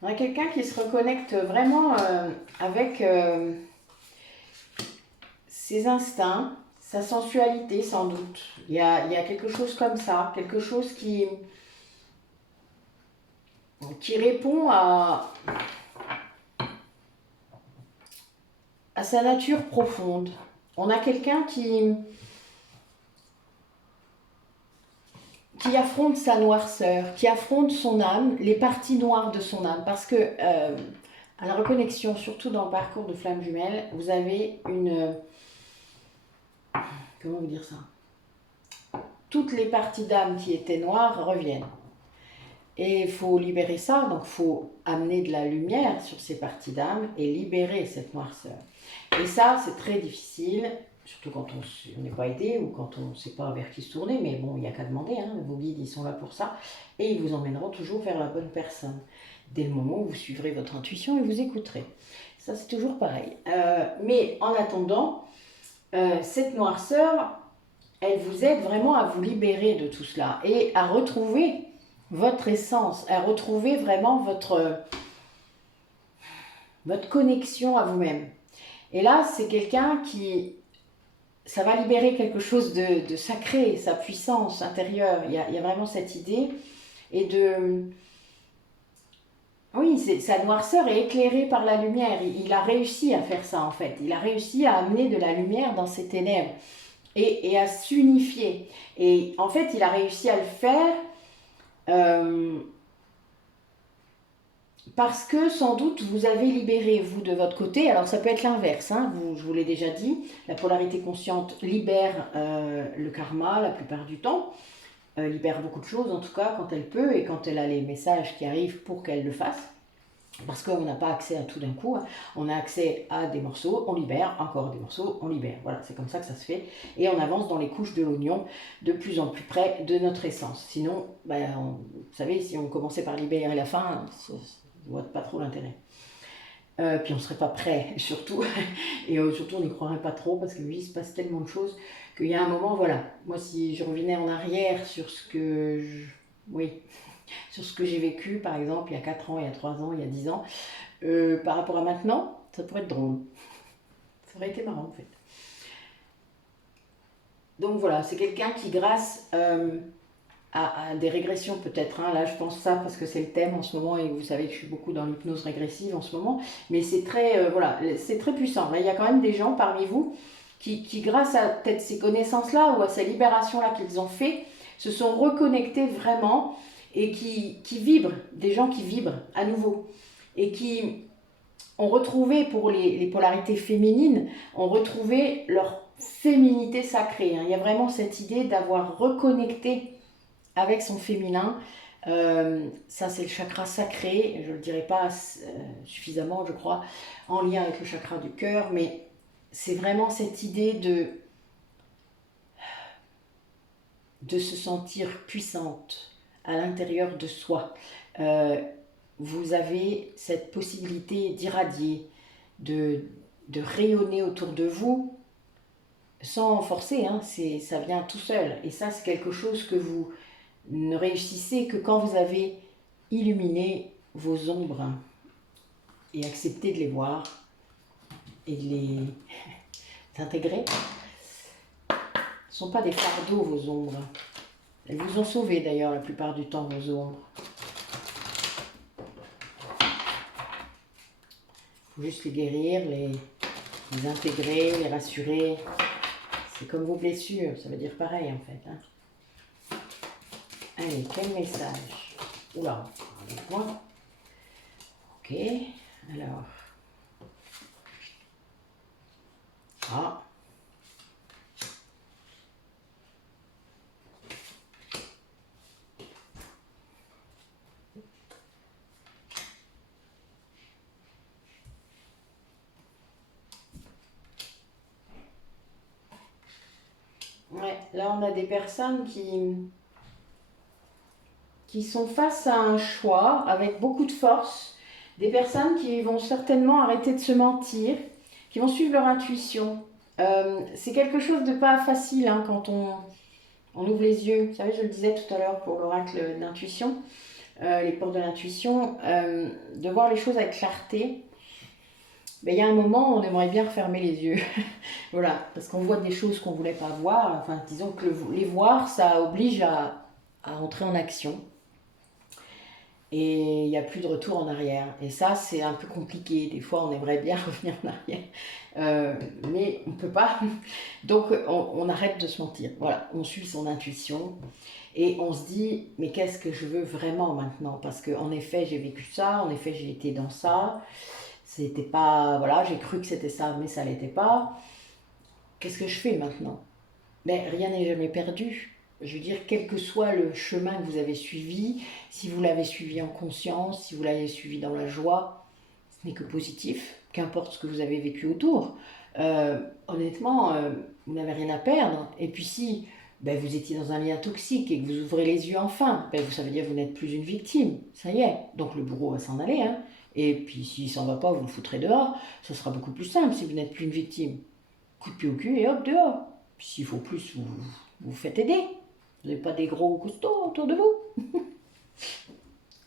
On a quelqu'un qui se reconnecte vraiment avec ses instincts, sa sensualité sans doute. Il y a quelque chose comme ça, quelque chose qui répond à sa nature profonde. On a quelqu'un qui affronte sa noirceur, qui affronte son âme, les parties noires de son âme. Parce que à la reconnexion, surtout dans le parcours de flamme jumelle, vous avez une... Comment vous dire ça? Toutes les parties d'âme qui étaient noires reviennent. Et il faut libérer ça, donc il faut amener de la lumière sur ces parties d'âme et libérer cette noirceur. Et ça, c'est très difficile, surtout quand on n'est pas aidé ou quand on ne sait pas vers qui se tourner, mais bon, il n'y a qu'à demander, hein, vos guides, ils sont là pour ça, et ils vous emmèneront toujours vers la bonne personne, dès le moment où vous suivrez votre intuition et vous écouterez. Ça, c'est toujours pareil. Mais en attendant, cette noirceur, elle vous aide vraiment à vous libérer de tout cela et à retrouver votre essence, à retrouver vraiment votre connexion à vous-même. Et là, c'est quelqu'un qui... Ça va libérer quelque chose de sacré, sa puissance intérieure. Il y a vraiment cette idée. Et de... Oui, sa noirceur est éclairée par la lumière. Il a réussi à faire ça, en fait. Il a réussi à amener de la lumière dans ses ténèbres. Et à s'unifier. Et en fait, il a réussi à le faire... parce que sans doute vous avez libéré vous de votre côté, alors ça peut être l'inverse, hein, je vous l'ai déjà dit, la polarité consciente libère le karma la plupart du temps, libère beaucoup de choses en tout cas quand elle peut et quand elle a les messages qui arrivent pour qu'elle le fasse. Parce qu'on n'a pas accès à tout d'un coup, on a accès à des morceaux, on libère, encore des morceaux, on libère. Voilà, c'est comme ça que ça se fait. Et on avance dans les couches de l'oignon de plus en plus près de notre essence. Sinon, ben, vous savez, si on commençait par libérer la fin, ça ne voit pas trop l'intérêt. Puis on ne serait pas prêt, surtout. Et surtout, on n'y croirait pas trop parce que lui, il se passe tellement de choses qu'il y a un moment, voilà. Moi, si je revenais en arrière sur ce que oui, sur ce que j'ai vécu, par exemple, il y a 4 ans, il y a 3 ans, il y a 10 ans, par rapport à maintenant, ça pourrait être drôle. Ça aurait été marrant, en fait. Donc voilà, c'est quelqu'un qui, grâce à des régressions peut-être, hein, là je pense ça parce que c'est le thème en ce moment et vous savez que je suis beaucoup dans l'hypnose régressive en ce moment, mais c'est très, voilà, c'est très puissant. Là, il y a quand même des gens parmi vous qui grâce à peut-être ces connaissances-là ou à ces libérations-là qu'ils ont fait, se sont reconnectés vraiment et qui vibrent, des gens qui vibrent à nouveau et qui ont retrouvé pour les polarités féminines, ont retrouvé leur féminité sacrée. Hein. Il y a vraiment cette idée d'avoir reconnecté avec son féminin. Ça, c'est le chakra sacré. Je ne le dirai pas suffisamment, je crois, en lien avec le chakra du cœur, mais c'est vraiment cette idée de se sentir puissante à l'intérieur de soi. Vous avez cette possibilité d'irradier, de rayonner autour de vous sans forcer, hein, ça vient tout seul. Et ça, c'est quelque chose que vous ne réussissez que quand vous avez illuminé vos ombres et accepté de les voir et de les intégrer. Ce ne sont pas des fardeaux, vos ombres. Elles vous ont sauvé d'ailleurs la plupart du temps, vos ombres. Il faut juste les guérir, les intégrer, les rassurer. C'est comme vos blessures, ça veut dire pareil en fait. Hein. Allez, quel message? Oula, avec moi. Ok, alors. Ah. Ouais, là on a des personnes qui sont face à un choix avec beaucoup de force, des personnes qui vont certainement arrêter de se mentir, qui vont suivre leur intuition. C'est quelque chose de pas facile hein, quand on ouvre les yeux. Vous savez, je le disais tout à l'heure pour l'oracle d'intuition, les portes de l'intuition, de voir les choses avec clarté. Mais il y a un moment où on aimerait bien refermer les yeux. Voilà, parce qu'on voit des choses qu'on ne voulait pas voir. Enfin, disons que les voir, ça oblige à entrer en action. Et il n'y a plus de retour en arrière. Et ça, c'est un peu compliqué. Des fois, on aimerait bien revenir en arrière. Mais on ne peut pas. Donc, on arrête de se mentir. Voilà, on suit son intuition. Et on se dit, mais qu'est-ce que je veux vraiment maintenant? Parce qu'en effet, j'ai vécu ça. En effet, j'ai été dans ça. C'était pas... Voilà, j'ai cru que c'était ça, mais ça l'était pas. Qu'est-ce que je fais maintenant? Mais rien n'est jamais perdu. Je veux dire, quel que soit le chemin que vous avez suivi, si vous l'avez suivi en conscience, si vous l'avez suivi dans la joie, ce n'est que positif, qu'importe ce que vous avez vécu autour. Honnêtement, vous n'avez rien à perdre. Et puis si vous étiez dans un lien toxique et que vous ouvrez les yeux enfin, ça veut dire que vous n'êtes plus une victime. Ça y est. Donc le bourreau va s'en aller. Hein. Et puis s'il s'en va pas, vous le foutrez dehors. Ça sera beaucoup plus simple si vous n'êtes plus une victime. Coup de pied au cul et hop, dehors. Puis s'il faut plus, vous faites aider. Vous n'avez pas des gros costauds autour de vous.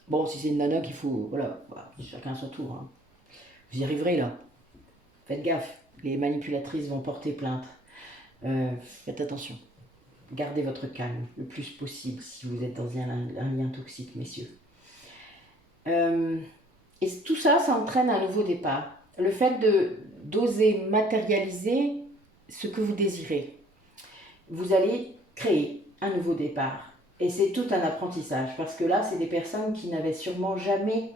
Bon, si c'est une nana qu'il faut, voilà, chacun son tour. Hein. Vous y arriverez là. Faites gaffe, les manipulatrices vont porter plainte. Faites attention. Gardez votre calme le plus possible si vous êtes dans un lien toxique, messieurs. Et tout ça, ça entraîne un nouveau départ. Le fait d'oser matérialiser ce que vous désirez. Vous allez créer un nouveau départ. Et c'est tout un apprentissage. Parce que là, c'est des personnes qui n'avaient sûrement jamais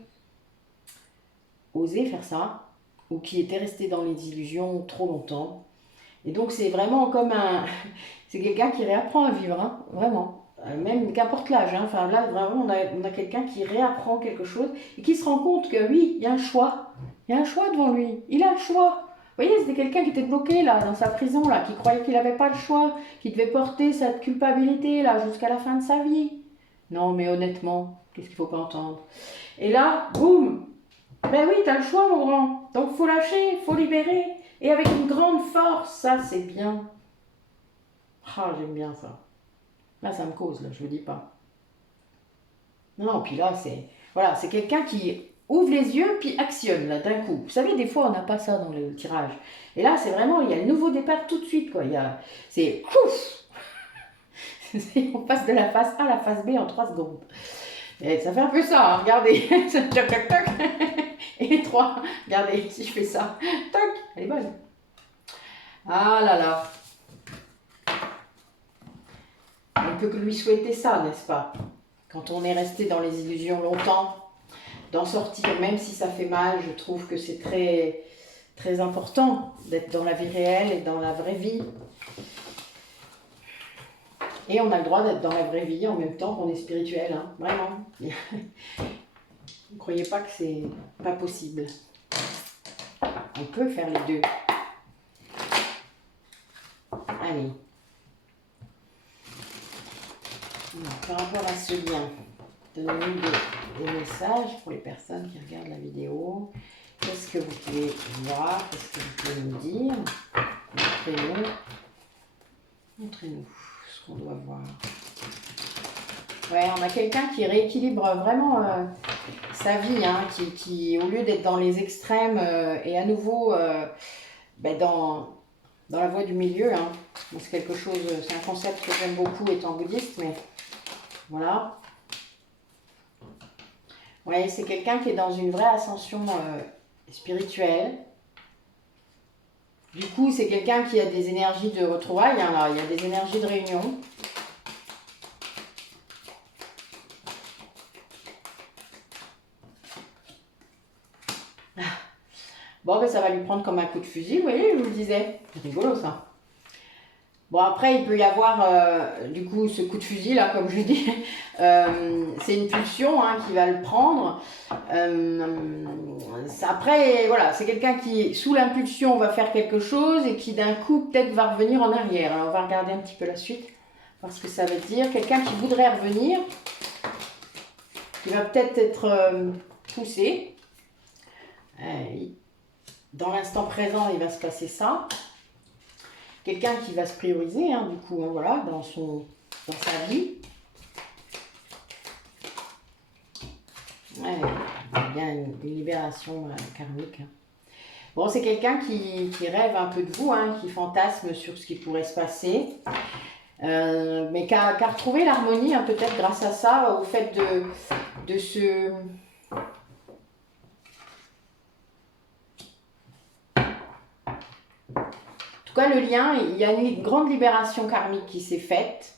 osé faire ça. Ou qui étaient restées dans les illusions trop longtemps. Et donc, c'est vraiment comme un... C'est quelqu'un qui réapprend à vivre, hein, vraiment. même qu'importe l'âge, hein. Enfin là vraiment on a quelqu'un qui réapprend quelque chose et qui se rend compte que oui, il y a un choix. Il y a un choix devant lui, il a le choix. Vous voyez, c'était quelqu'un qui était bloqué là, dans sa prison, là, qui croyait qu'il n'avait pas le choix, qui devait porter cette culpabilité là jusqu'à la fin de sa vie. Non mais honnêtement, qu'est-ce qu'il faut pas entendre? Et là, boum! Ben oui, t'as le choix mon grand, donc faut lâcher, faut libérer. Et avec une grande force, ça c'est bien. Ah, j'aime bien ça. Là, ça me cause, là, je vous dis pas. Non, non, puis là, c'est voilà, c'est quelqu'un qui ouvre les yeux puis actionne, là, d'un coup. Vous savez, des fois, on n'a pas ça dans le tirage. Et là, c'est vraiment, il y a le nouveau départ tout de suite, quoi. C'est ouf. On passe de la phase A à la phase B en 3 secondes. Et ça fait un peu ça, hein, regardez. Toc, toc, toc. Et les 3, regardez, si je fais ça. Toc, elle est bonne. Ah là là. On ne peut que lui souhaiter ça, n'est-ce pas? Quand on est resté dans les illusions longtemps, d'en sortir, même si ça fait mal, je trouve que c'est très, très important d'être dans la vie réelle et dans la vraie vie. Et on a le droit d'être dans la vraie vie en même temps qu'on est spirituel, hein, vraiment. Ne croyez pas que c'est pas possible. On peut faire les deux. Allez. Par rapport à ce lien, donnez-nous des messages pour les personnes qui regardent la vidéo. Qu'est-ce que vous pouvez voir? Qu'est-ce que vous pouvez nous dire? Montrez-nous. Montrez-nous ce qu'on doit voir. Ouais, on a quelqu'un qui rééquilibre vraiment sa vie, hein, qui au lieu d'être dans les extrêmes, est à nouveau dans la voie du milieu. Hein. C'est quelque chose, c'est un concept que j'aime beaucoup étant bouddhiste, mais voilà. Ouais, c'est quelqu'un qui est dans une vraie ascension spirituelle. Du coup, c'est quelqu'un qui a des énergies de retrouvailles, hein, là. Il y a des énergies de réunion. Bon, ben, ça va lui prendre comme un coup de fusil, vous voyez, je vous le disais. C'est rigolo, ça. Bon, après, il peut y avoir, du coup, ce coup de fusil, là, comme je dis. C'est une pulsion hein, qui va le prendre. Après, voilà, c'est quelqu'un qui, sous l'impulsion, va faire quelque chose et qui, d'un coup, peut-être va revenir en arrière. Alors, on va regarder un petit peu la suite, voir ce que ça veut dire. Quelqu'un qui voudrait revenir, qui va peut-être être poussé. Dans l'instant présent, il va se passer ça. Quelqu'un qui va se prioriser, hein, du coup, hein, voilà, dans sa vie. Ouais, il y a une libération karmique. Hein. Bon, c'est quelqu'un qui rêve un peu de vous, hein, qui fantasme sur ce qui pourrait se passer, mais qui a retrouvé l'harmonie, hein, peut-être grâce à ça, au fait de se... En tout cas, le lien, il y a une grande libération karmique qui s'est faite.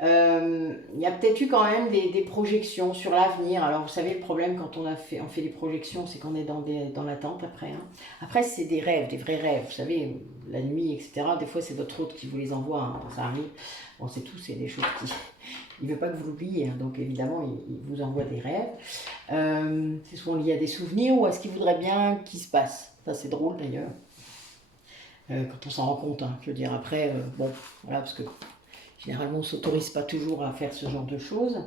Il y a peut-être eu quand même des projections sur l'avenir. Alors, vous savez, le problème quand on fait des projections, c'est qu'on est dans l'attente après. Hein. Après, c'est des rêves, des vrais rêves. Vous savez, la nuit, etc. Des fois, c'est votre hôte qui vous les envoie. Hein, ça arrive. Bon, c'est tout, c'est des choses qui... Il ne veut pas que vous l'oubliez. Hein, donc, évidemment, il vous envoie des rêves. C'est souvent lié à des souvenirs ou à ce qu'il voudrait bien qu'il se passe. Ça, c'est drôle d'ailleurs. Quand on s'en rend compte, hein, je veux dire, après, bon, voilà, parce que généralement, on ne s'autorise pas toujours à faire ce genre de choses.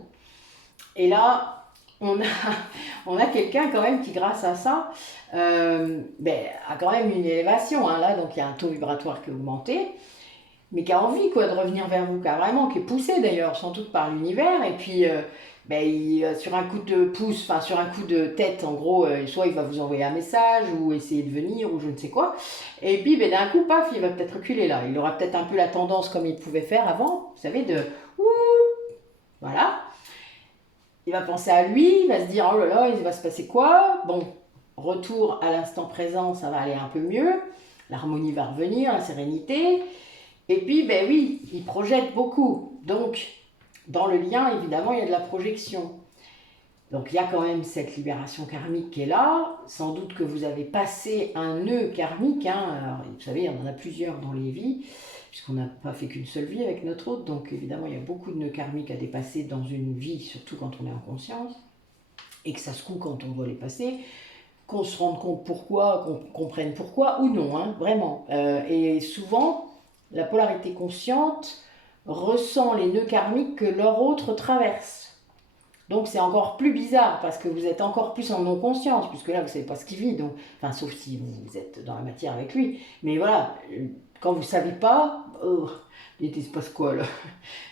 Et là, on a quelqu'un quand même qui, grâce à ça, a quand même une élévation. Hein, là, donc il y a un taux vibratoire qui est augmenté, mais qui a envie quoi, de revenir vers vous, qui est poussé d'ailleurs, sans doute par l'univers. Et puis, sur un coup de pouce, enfin sur un coup de tête, en gros, soit il va vous envoyer un message, ou essayer de venir, ou je ne sais quoi. Et puis d'un coup, paf, il va peut-être reculer là. Il aura peut-être un peu la tendance comme il pouvait faire avant, vous savez, de ouh, voilà. Il va penser à lui, il va se dire oh là là, il va se passer quoi? Bon, retour à l'instant présent, ça va aller un peu mieux. L'harmonie va revenir, la sérénité. Et puis, oui, il projette beaucoup. Donc, dans le lien, évidemment, il y a de la projection. Donc, il y a quand même cette libération karmique qui est là. Sans doute que vous avez passé un nœud karmique. Hein. Alors, vous savez, il y en a plusieurs dans les vies. puisqu'on n'a pas fait qu'une seule vie avec notre hôte, donc évidemment il y a beaucoup de nœuds karmiques à dépasser dans une vie, surtout quand on est en conscience, et que ça secoue quand on doit les passer, qu'on se rende compte pourquoi, qu'on comprenne pourquoi ou non, hein, vraiment. Et souvent, la polarité consciente ressent les nœuds karmiques que leur autre traverse. Donc c'est encore plus bizarre parce que vous êtes encore plus en non-conscience, puisque là vous ne savez pas ce qu'il vit, donc, enfin sauf si vous êtes dans la matière avec lui. Mais voilà, quand vous ne savez pas, il se passe quoi là?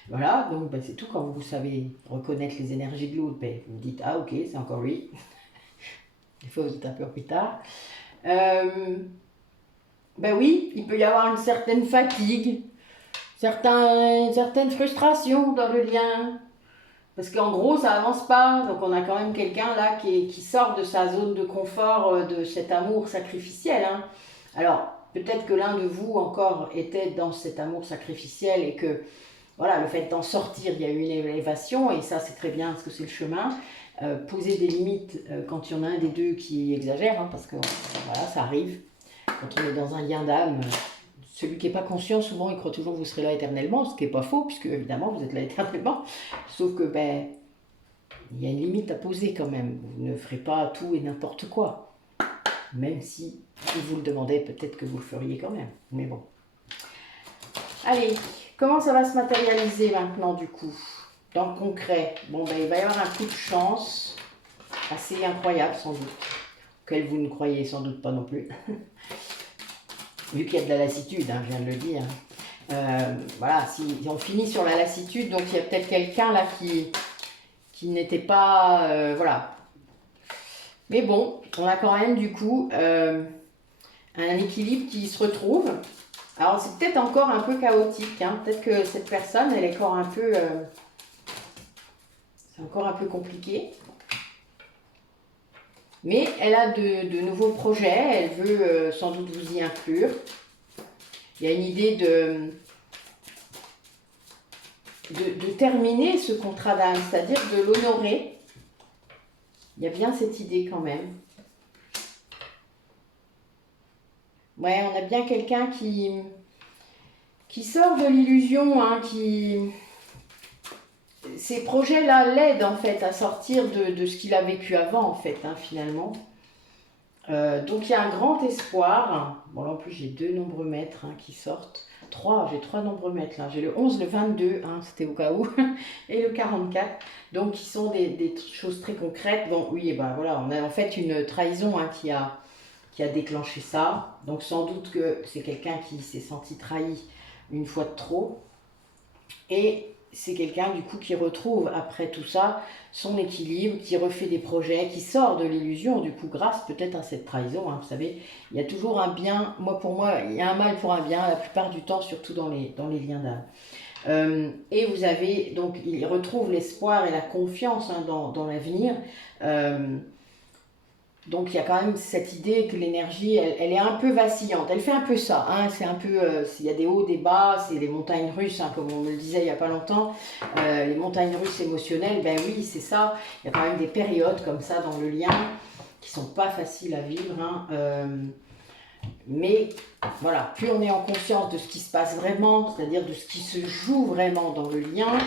Voilà, donc ben, c'est tout. Quand vous savez reconnaître les énergies de l'autre, ben, vous dites ah ok, c'est encore lui. Des fois vous êtes un peu plus tard. Ben oui, il peut y avoir une certaine fatigue, certaines frustrations dans le lien. Parce qu'en gros, ça avance pas. Donc on a quand même quelqu'un là qui sort de sa zone de confort, de cet amour sacrificiel. Hein. Alors, peut-être que l'un de vous encore était dans cet amour sacrificiel et que, voilà, le fait d'en sortir, il y a eu une élévation et ça c'est très bien parce que c'est le chemin. Poser des limites quand il y en a un des deux qui exagère, hein, parce que voilà, ça arrive. Quand on est dans un lien d'âme, celui qui n'est pas conscient, souvent, il croit toujours que vous serez là éternellement, ce qui n'est pas faux, puisque évidemment, vous êtes là éternellement. Sauf que, ben, il y a une limite à poser quand même. Vous ne ferez pas tout et n'importe quoi. Même si vous le demandez, peut-être que vous le feriez quand même. Mais bon. Allez, comment ça va se matérialiser maintenant, du coup? Dans le concret, bon, ben, il va y avoir un coup de chance assez incroyable, sans doute, auquel vous ne croyez sans doute pas non plus. Vu qu'il y a de la lassitude, hein, je viens de le dire. Voilà, si on finit sur la lassitude, donc il y a peut-être quelqu'un là qui n'était pas... voilà. Mais bon, on a quand même du coup un équilibre qui se retrouve. Alors c'est peut-être encore un peu chaotique, hein. Peut-être que cette personne, elle est encore un peu... c'est encore un peu compliqué. Mais elle a de nouveaux projets, elle veut sans doute vous y inclure. Il y a une idée de terminer ce contrat d'âme, c'est-à-dire de l'honorer. Il y a bien cette idée quand même. Ouais, on a bien quelqu'un qui sort de l'illusion, hein, Ces projets-là l'aident en fait à sortir de ce qu'il a vécu avant en fait, hein, finalement. Donc il y a un grand espoir. Bon là en plus j'ai 2 nombreux maîtres, hein, qui sortent. J'ai 3 nombreux maîtres là. J'ai le 11, le 22, hein, c'était au cas où, et le 44. Donc qui sont des choses très concrètes. Bon oui, et ben voilà, on a en fait une trahison, hein, qui a déclenché ça. Donc sans doute que c'est quelqu'un qui s'est senti trahi une fois de trop. Et c'est quelqu'un du coup qui retrouve après tout ça son équilibre, qui refait des projets, qui sort de l'illusion du coup grâce peut-être à cette trahison, hein. Vous savez, il y a toujours un bien, pour moi il y a un mal pour un bien la plupart du temps, surtout dans les liens d'âme. Et vous avez donc, il retrouve l'espoir et la confiance, hein, dans l'avenir. Donc il y a quand même cette idée que l'énergie, elle est un peu vacillante. Elle fait un peu ça, hein. C'est un peu, il y a des hauts, des bas, c'est les montagnes russes, hein, comme on me le disait il n'y a pas longtemps. Les montagnes russes émotionnelles, ben oui, c'est ça. Il y a quand même des périodes comme ça dans le lien qui sont pas faciles à vivre, hein. Mais voilà, plus on est en conscience de ce qui se passe vraiment, c'est-à-dire de ce qui se joue vraiment dans le lien,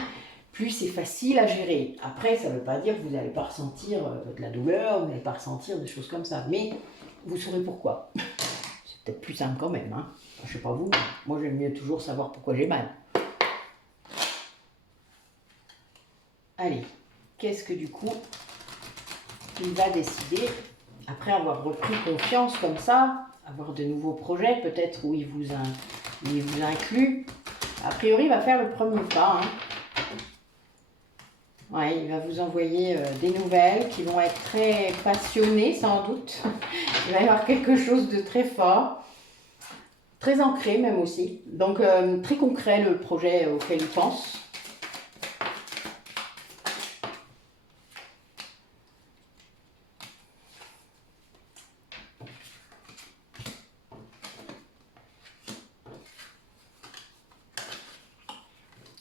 plus c'est facile à gérer. Après, ça ne veut pas dire que vous n'allez pas ressentir de la douleur, vous n'allez pas ressentir des choses comme ça, mais vous saurez pourquoi. C'est peut-être plus simple quand même, hein. Je ne sais pas vous, moi j'aime mieux toujours savoir pourquoi j'ai mal. Allez, qu'est-ce que du coup il va décider, après avoir repris confiance comme ça, avoir de nouveaux projets peut-être où il vous inclut. A priori, il va faire le premier pas, hein. Ouais, il va vous envoyer des nouvelles qui vont être très passionnées sans doute. Il va y avoir quelque chose de très fort, très ancré même aussi. Donc très concret le projet auquel il pense.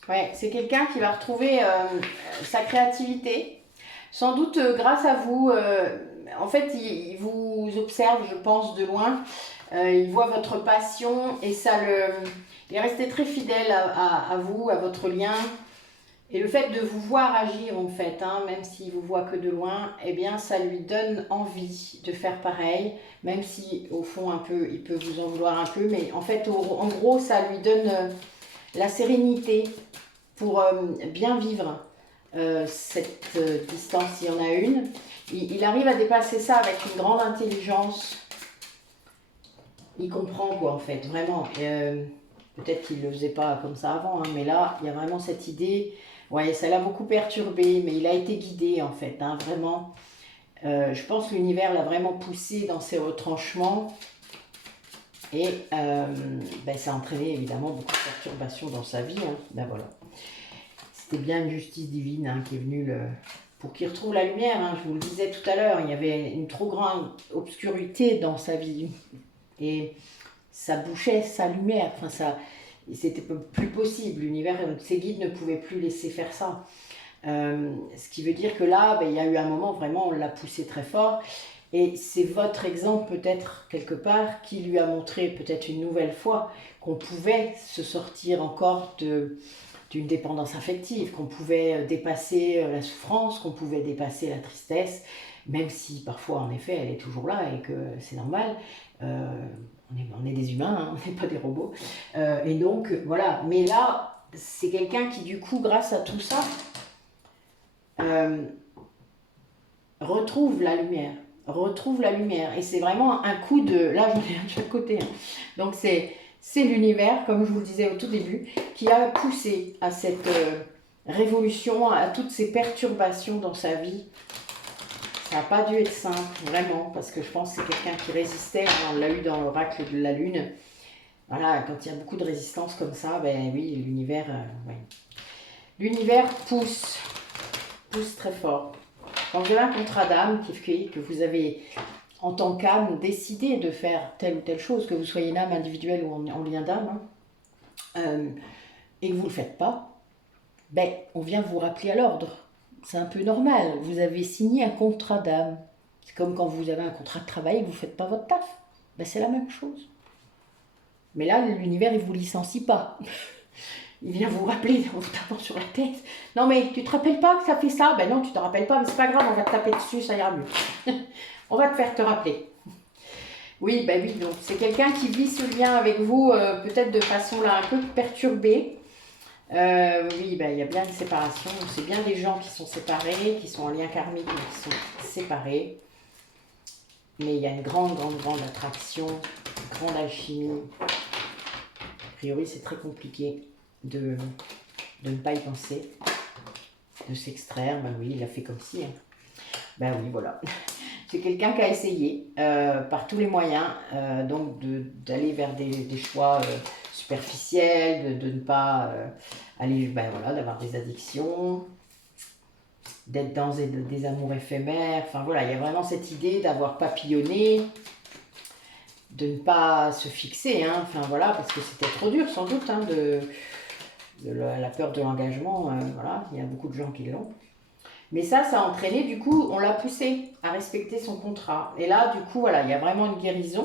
Ouais, c'est quelqu'un qui va retrouver sa créativité, sans doute grâce à vous. en fait, il vous observe, je pense, de loin. Il voit votre passion et ça le... Il est resté très fidèle à vous, à votre lien. Et le fait de vous voir agir, en fait, hein, même s'il vous voit que de loin, eh bien, ça lui donne envie de faire pareil, même si, au fond, un peu, il peut vous en vouloir un peu. Mais en fait, en gros, ça lui donne la sérénité pour bien vivre cette distance, s'il y en a une. Il arrive à dépasser ça avec une grande intelligence. Il comprend quoi en fait, vraiment. Peut-être qu'il ne le faisait pas comme ça avant, hein, mais là, il y a vraiment cette idée. Ouais, ça l'a beaucoup perturbé, mais il a été guidé en fait, hein, vraiment. Je pense que l'univers l'a vraiment poussé dans ses retranchements. Et ça a entraîné évidemment beaucoup de perturbations dans sa vie. Hein. Ben voilà. C'était bien une justice divine hein, qui est venue pour qu'il retrouve la lumière. Hein. Je vous le disais tout à l'heure, il y avait une trop grande obscurité dans sa vie. Et ça bouchait sa lumière. Enfin, c'était plus possible. L'univers, ses guides ne pouvaient plus laisser faire ça. Ce qui veut dire que là, il y a eu un moment, vraiment, on l'a poussé très fort. Et c'est votre exemple, peut-être, quelque part, qui lui a montré, peut-être une nouvelle fois, qu'on pouvait se sortir encore d'une dépendance affective, qu'on pouvait dépasser la souffrance, qu'on pouvait dépasser la tristesse, même si parfois, en effet, elle est toujours là et que c'est normal. On est des humains, hein, on n'est pas des robots. Et donc, voilà. Mais là, c'est quelqu'un qui, du coup, grâce à tout ça, retrouve la lumière. Et c'est vraiment un coup de... Là, j'en ai un de chaque côté. Hein. Donc, c'est l'univers, comme je vous le disais au tout début, qui a poussé à cette révolution, à toutes ces perturbations dans sa vie. Ça n'a pas dû être simple, vraiment, parce que je pense que c'est quelqu'un qui résistait. On l'a eu dans l'oracle de la Lune. Voilà, quand il y a beaucoup de résistance comme ça, ben oui, l'univers ouais. L'univers pousse très fort. Quand vous avez un contrat d'âme, que vous avez, en tant qu'âme, décidé de faire telle ou telle chose, que vous soyez une âme individuelle ou en lien d'âme, hein, et que vous ne le faites pas, ben, on vient vous rappeler à l'ordre. C'est un peu normal. Vous avez signé un contrat d'âme. C'est comme quand vous avez un contrat de travail et que vous ne faites pas votre taf. Ben, c'est la même chose. Mais là, l'univers, il ne vous licencie pas. Il vient vous rappeler en vous tapant sur la tête. Non, mais tu te rappelles pas que ça fait ça? Ben non, tu te rappelles pas, mais c'est pas grave, on va te taper dessus, ça ira mieux. On va te faire te rappeler. Oui, ben oui, donc c'est quelqu'un qui vit ce lien avec vous, peut-être de façon là un peu perturbée. Oui, ben il y a bien une séparation. C'est bien des gens qui sont séparés, qui sont en lien karmique, mais qui sont séparés. Mais il y a une grande attraction, une grande alchimie. A priori, c'est très compliqué de ne pas y penser, de s'extraire. Ben oui, il a fait comme si. Hein. Ben oui, voilà. C'est quelqu'un qui a essayé par tous les moyens donc d'aller vers des choix superficiels, de ne pas aller, ben voilà, d'avoir des addictions, d'être dans des amours éphémères. Enfin voilà, il y a vraiment cette idée d'avoir papillonné, de ne pas se fixer, hein, enfin voilà, parce que c'était trop dur sans doute, hein, la peur de l'engagement, voilà, il y a beaucoup de gens qui l'ont. Mais ça a entraîné, du coup, on l'a poussé à respecter son contrat. Et là, du coup, voilà, il y a vraiment une guérison.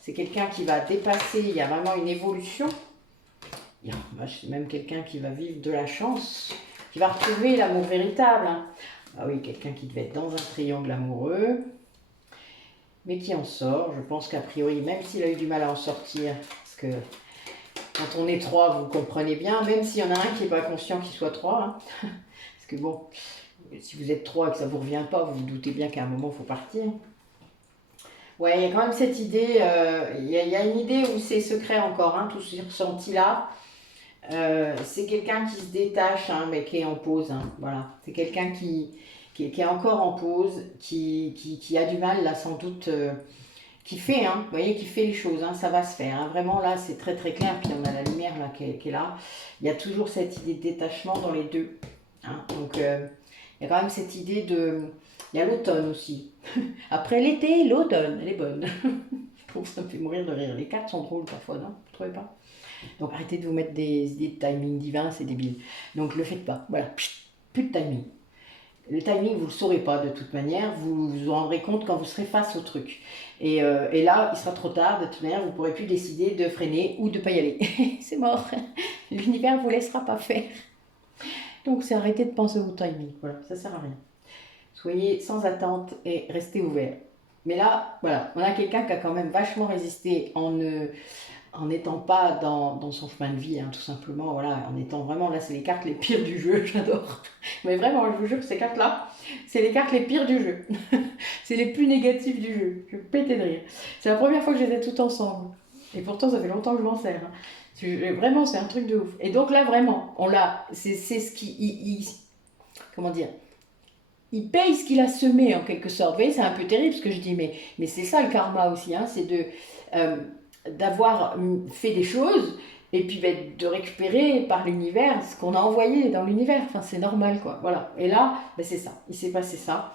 C'est quelqu'un qui va dépasser, il y a vraiment une évolution. Il y a même quelqu'un qui va vivre de la chance, qui va retrouver l'amour véritable. Hein. Ah oui, quelqu'un qui devait être dans un triangle amoureux, mais qui en sort. Je pense qu'a priori, même s'il a eu du mal à en sortir, parce que quand on est trois, vous comprenez bien, même s'il y en a un qui n'est pas conscient qu'il soit trois, hein, parce que bon, si vous êtes trois et que ça ne vous revient pas, vous vous doutez bien qu'à un moment, il faut partir. Ouais, il y a quand même cette idée, il y a une idée où c'est secret encore, hein, tout ce ressenti-là. C'est quelqu'un qui se détache, hein, mais qui est en pause. Hein, voilà. C'est quelqu'un qui est encore en pause, qui a du mal, là, sans doute, qui fait, hein, vous voyez, qui fait les choses, hein, ça va se faire. Hein, vraiment, là, c'est très très clair. Puis on a la lumière là, qui est là. Il y a toujours cette idée de détachement dans les deux. Hein, donc, il y a quand même cette idée de... Il y a l'automne aussi. Après l'été, l'automne, elle est bonne. Je trouve que ça me fait mourir de rire. Les cartes sont drôles parfois, non? Vous trouvez pas? Donc arrêtez de vous mettre des idées de timing divin, c'est débile. Donc le faites pas. Voilà, plus de timing. Le timing, vous ne le saurez pas de toute manière, vous vous en rendrez compte quand vous serez face au truc. Et là, il sera trop tard, de toute manière, vous ne pourrez plus décider de freiner ou de ne pas y aller. C'est mort. L'univers ne vous laissera pas faire. Donc, c'est arrêter de penser au timing. Voilà, ça ne sert à rien. Soyez sans attente et restez ouvert. Mais là, voilà, on a quelqu'un qui a quand même vachement résisté en n'étant pas dans son chemin de vie, hein, tout simplement, voilà, en étant vraiment, là, c'est les cartes les pires du jeu, j'adore. Mais vraiment, je vous jure que ces cartes-là, c'est les cartes les pires du jeu. C'est les plus négatives du jeu. Je vais péter de rire. C'est la première fois que je les ai toutes ensemble. Et pourtant, ça fait longtemps que je m'en sers. Hein. Vraiment, c'est un truc de ouf. Et donc là, vraiment, on l'a, c'est ce qui, comment dire, il paye ce qu'il a semé en quelque sorte. Vous voyez, c'est un peu terrible ce que je dis, mais c'est ça le karma aussi, hein, c'est d'avoir fait des choses et puis de récupérer par l'univers ce qu'on a envoyé dans l'univers. Enfin, c'est normal, quoi. Voilà. Et là, c'est ça. Il s'est passé ça.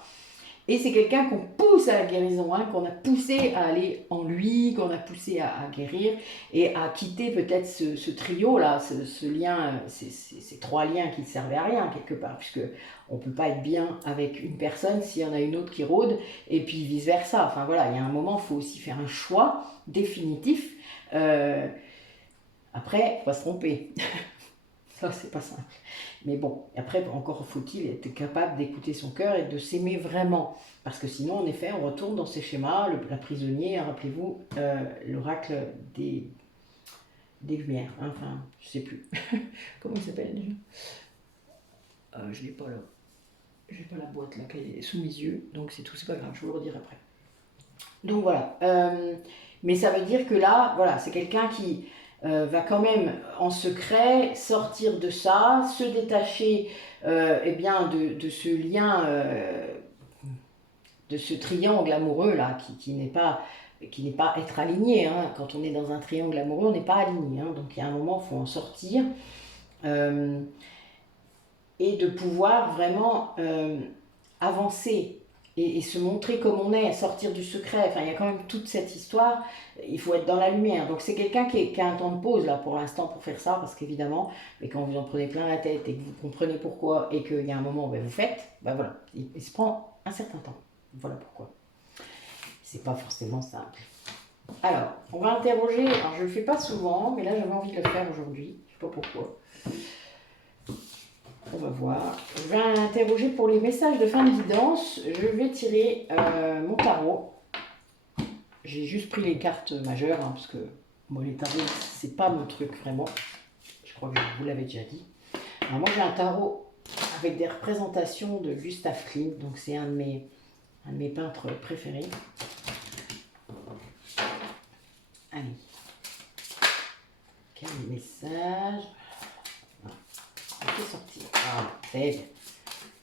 Et c'est quelqu'un qu'on pousse à la guérison, hein, qu'on a poussé à aller en lui, qu'on a poussé à guérir et à quitter peut-être ce trio-là, ce lien, ces trois liens qui ne servaient à rien quelque part, puisque on ne peut pas être bien avec une personne s'il y en a une autre qui rôde, et puis vice-versa. Enfin voilà, il y a un moment, il faut aussi faire un choix définitif. Après, il faut pas se tromper. Ça, c'est pas simple. Mais bon, après, encore faut-il être capable d'écouter son cœur et de s'aimer vraiment. Parce que sinon, en effet, on retourne dans ces schémas. La prisonnier, rappelez-vous, l'oracle des Lumières. Hein, enfin, je sais plus. Comment il s'appelle déjà je l'ai pas là. J'ai pas la boîte là qui est sous mes yeux. Donc c'est tout, c'est pas grave, je vous le redirai après. Donc voilà. Mais ça veut dire que là, voilà, c'est quelqu'un qui va quand même en secret sortir de ça, se détacher eh bien, de ce lien, de ce triangle amoureux là, qui n'est pas être aligné. Hein. Quand on est dans un triangle amoureux, on n'est pas aligné. Hein. Donc il y a un moment, il faut en sortir. Et de pouvoir vraiment avancer et se montrer comme on est, sortir du secret. Enfin, il y a quand même toute cette histoire. Il faut être dans la lumière. Donc, c'est quelqu'un qui a un temps de pause, là, pour l'instant, pour faire ça, parce qu'évidemment, mais quand vous en prenez plein la tête et que vous comprenez pourquoi et qu'il y a un moment où vous faites, voilà, il se prend un certain temps. Voilà pourquoi. C'est pas forcément simple. Alors, on va interroger. Alors, je le fais pas souvent, mais là, j'avais envie de le faire aujourd'hui. Je sais pas pourquoi. On va voir. Je vais interroger pour les messages de fin de guidance. Je vais tirer mon tarot. J'ai juste pris les cartes majeures, hein, parce que moi, les tarots, c'est pas mon truc vraiment. Je crois que je vous l'avais déjà dit. Alors moi, j'ai un tarot avec des représentations de Gustav Klimt. Donc, c'est un de mes peintres préférés. Allez. Quel message? Sortir. Ah, c'est bien.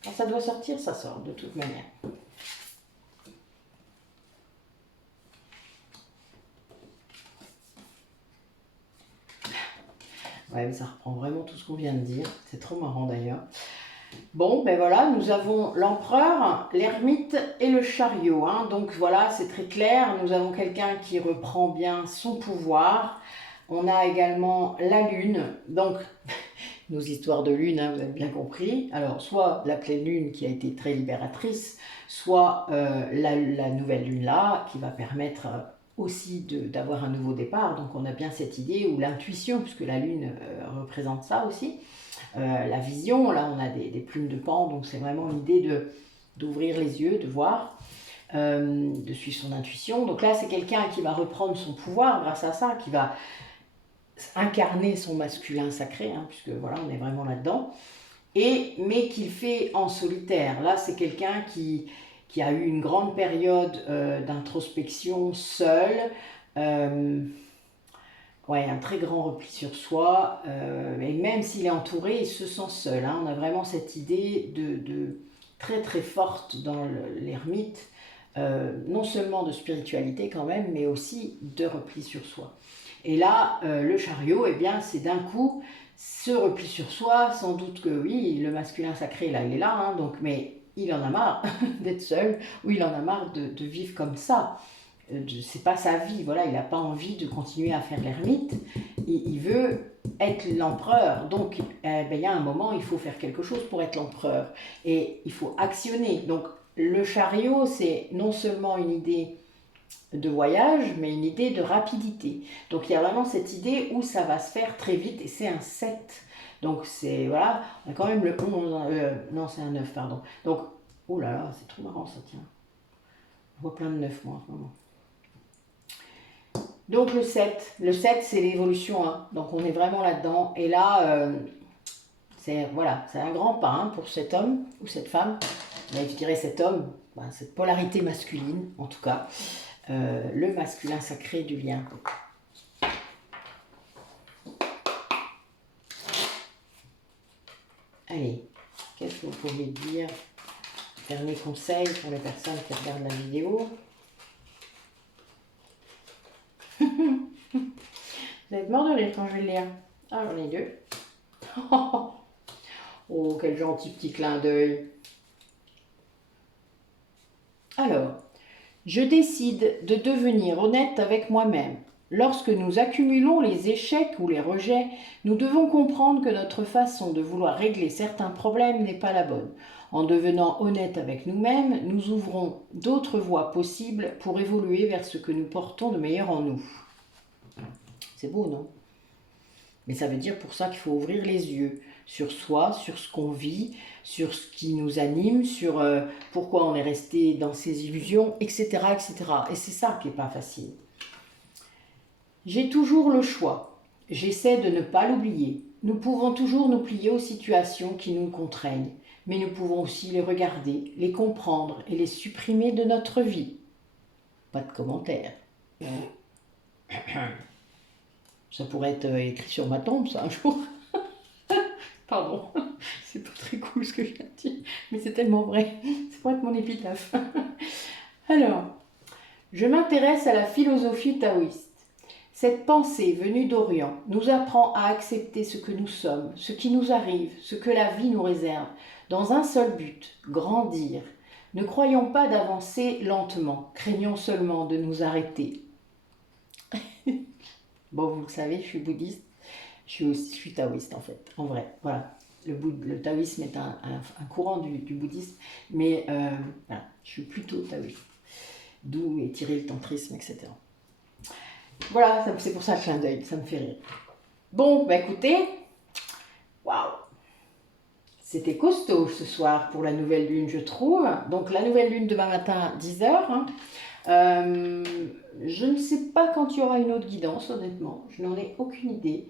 Quand ça doit sortir, ça sort de toute manière. Ouais, mais ça reprend vraiment tout ce qu'on vient de dire. C'est trop marrant d'ailleurs. Bon, ben voilà, nous avons l'empereur, l'ermite et le chariot. Hein. Donc voilà, c'est très clair. Nous avons quelqu'un qui reprend bien son pouvoir. On a également la lune. Donc... nos histoires de lune, hein, vous avez bien compris. Alors, soit la pleine lune qui a été très libératrice, soit la nouvelle lune là, qui va permettre aussi d'avoir un nouveau départ. Donc, on a bien cette idée, ou l'intuition, puisque la lune représente ça aussi. La vision, là, on a des plumes de pan, donc c'est vraiment l'idée d'ouvrir les yeux, de voir, de suivre son intuition. Donc là, c'est quelqu'un qui va reprendre son pouvoir grâce à ça, qui va incarner son masculin sacré, hein, puisque voilà, on est vraiment là-dedans, mais qu'il fait en solitaire. Là, c'est quelqu'un qui a eu une grande période d'introspection seul, ouais, un très grand repli sur soi, et même s'il est entouré, il se sent seul. Hein. On a vraiment cette idée de très très forte dans l'ermite, non seulement de spiritualité quand même, mais aussi de repli sur soi. Et là, le chariot, eh bien, c'est d'un coup ce repli sur soi, sans doute que oui, le masculin sacré, là, il est là, hein, donc, mais il en a marre d'être seul, ou il en a marre de vivre comme ça. C'est pas sa vie, voilà, il n'a pas envie de continuer à faire l'ermite, il veut être l'empereur. Donc, il y a un moment, il faut faire quelque chose pour être l'empereur. Et il faut actionner. Donc, le chariot, c'est non seulement une idée de voyage, mais une idée de rapidité. Donc, il y a vraiment cette idée où ça va se faire très vite, et c'est un 7. Donc, c'est, voilà, on a quand même le 11, non, c'est un 9, pardon. Donc, oh là là, c'est trop marrant ça, tiens. Je vois plein de 9, moi, en ce moment. Donc le 7 c'est l'évolution 1, donc on est vraiment là-dedans. Et là, c'est voilà, c'est un grand pas hein, pour cet homme ou cette femme. Mais je dirais cet homme, cette polarité masculine en tout cas, le masculin sacré du lien. Allez, qu'est-ce que vous pourriez dire? Dernier conseil pour les personnes qui regardent la vidéo. Vous allez être mort de rire quand je vais le lire. Ah, j'en ai deux. Oh, quel gentil petit clin d'œil. Alors, je décide de devenir honnête avec moi-même. Lorsque nous accumulons les échecs ou les rejets, nous devons comprendre que notre façon de vouloir régler certains problèmes n'est pas la bonne. En devenant honnête avec nous-mêmes, nous ouvrons d'autres voies possibles pour évoluer vers ce que nous portons de meilleur en nous. C'est beau, non? Mais ça veut dire pour ça qu'il faut ouvrir les yeux sur soi, sur ce qu'on vit, sur ce qui nous anime, sur pourquoi on est resté dans ces illusions, etc. etc. Et c'est ça qui n'est pas facile. J'ai toujours le choix. J'essaie de ne pas l'oublier. Nous pouvons toujours nous plier aux situations qui nous contraignent, mais nous pouvons aussi les regarder, les comprendre et les supprimer de notre vie. Pas de commentaires. Ça pourrait être écrit sur ma tombe, ça, un jour. Pardon, c'est pas très cool ce que je viens de dire, mais c'est tellement vrai. C'est pour être mon épitaphe. Alors, je m'intéresse à la philosophie taoïste. Cette pensée venue d'Orient nous apprend à accepter ce que nous sommes, ce qui nous arrive, ce que la vie nous réserve, dans un seul but, grandir. Ne croyons pas d'avancer lentement, craignons seulement de nous arrêter. Bon, vous le savez, je suis bouddhiste, je suis taoïste en fait, en vrai, voilà. Le taoïsme est un courant du bouddhisme, mais voilà, je suis plutôt taoïste. D'où est tiré le tantrisme, etc. Voilà, c'est pour ça le clin d'œil, ça me fait rire. Bon, bah écoutez, waouh, c'était costaud ce soir pour la nouvelle lune, je trouve. Donc la nouvelle lune demain matin, 10h. Hein. Je ne sais pas quand il y aura une autre guidance, honnêtement. Je n'en ai aucune idée.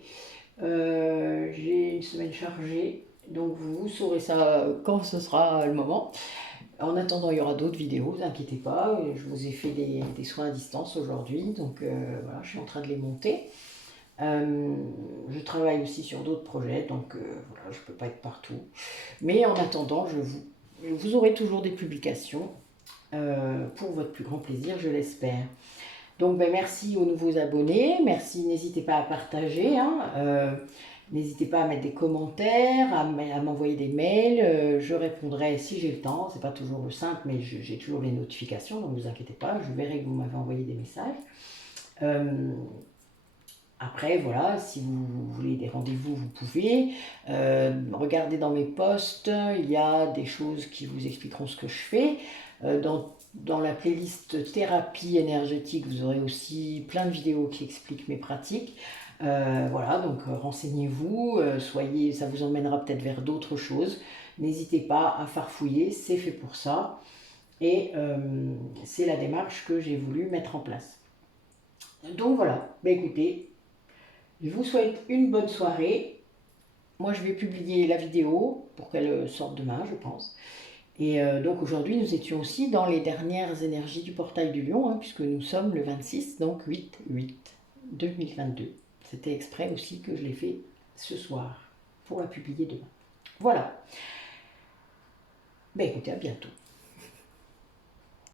J'ai une semaine chargée, donc vous saurez ça quand ce sera le moment. En attendant, il y aura d'autres vidéos, ne vous inquiétez pas. Je vous ai fait des soins à distance aujourd'hui, donc voilà, je suis en train de les monter. Je travaille aussi sur d'autres projets, donc voilà, je ne peux pas être partout. Mais en attendant, vous aurez toujours des publications pour votre plus grand plaisir, je l'espère. Donc ben, merci aux nouveaux abonnés, merci, n'hésitez pas à partager, hein, n'hésitez pas à mettre des commentaires, à m'envoyer des mails, je répondrai si j'ai le temps, c'est pas toujours le simple, mais j'ai toujours les notifications, donc ne vous inquiétez pas, je verrai que vous m'avez envoyé des messages. Après, voilà, si vous voulez des rendez-vous, vous pouvez. Regardez dans mes posts, il y a des choses qui vous expliqueront ce que je fais. Dans la playlist thérapie énergétique, vous aurez aussi plein de vidéos qui expliquent mes pratiques. Voilà, donc renseignez-vous, ça vous emmènera peut-être vers d'autres choses. N'hésitez pas à farfouiller, c'est fait pour ça. Et c'est la démarche que j'ai voulu mettre en place. Donc voilà, écoutez, je vous souhaite une bonne soirée. Moi, je vais publier la vidéo pour qu'elle sorte demain, je pense. Et donc aujourd'hui, nous étions aussi dans les dernières énergies du portail du lion, hein, puisque nous sommes le 26, donc 8/8/2022. C'était exprès aussi que je l'ai fait ce soir pour la publier demain. Voilà. Ben écoutez, à bientôt.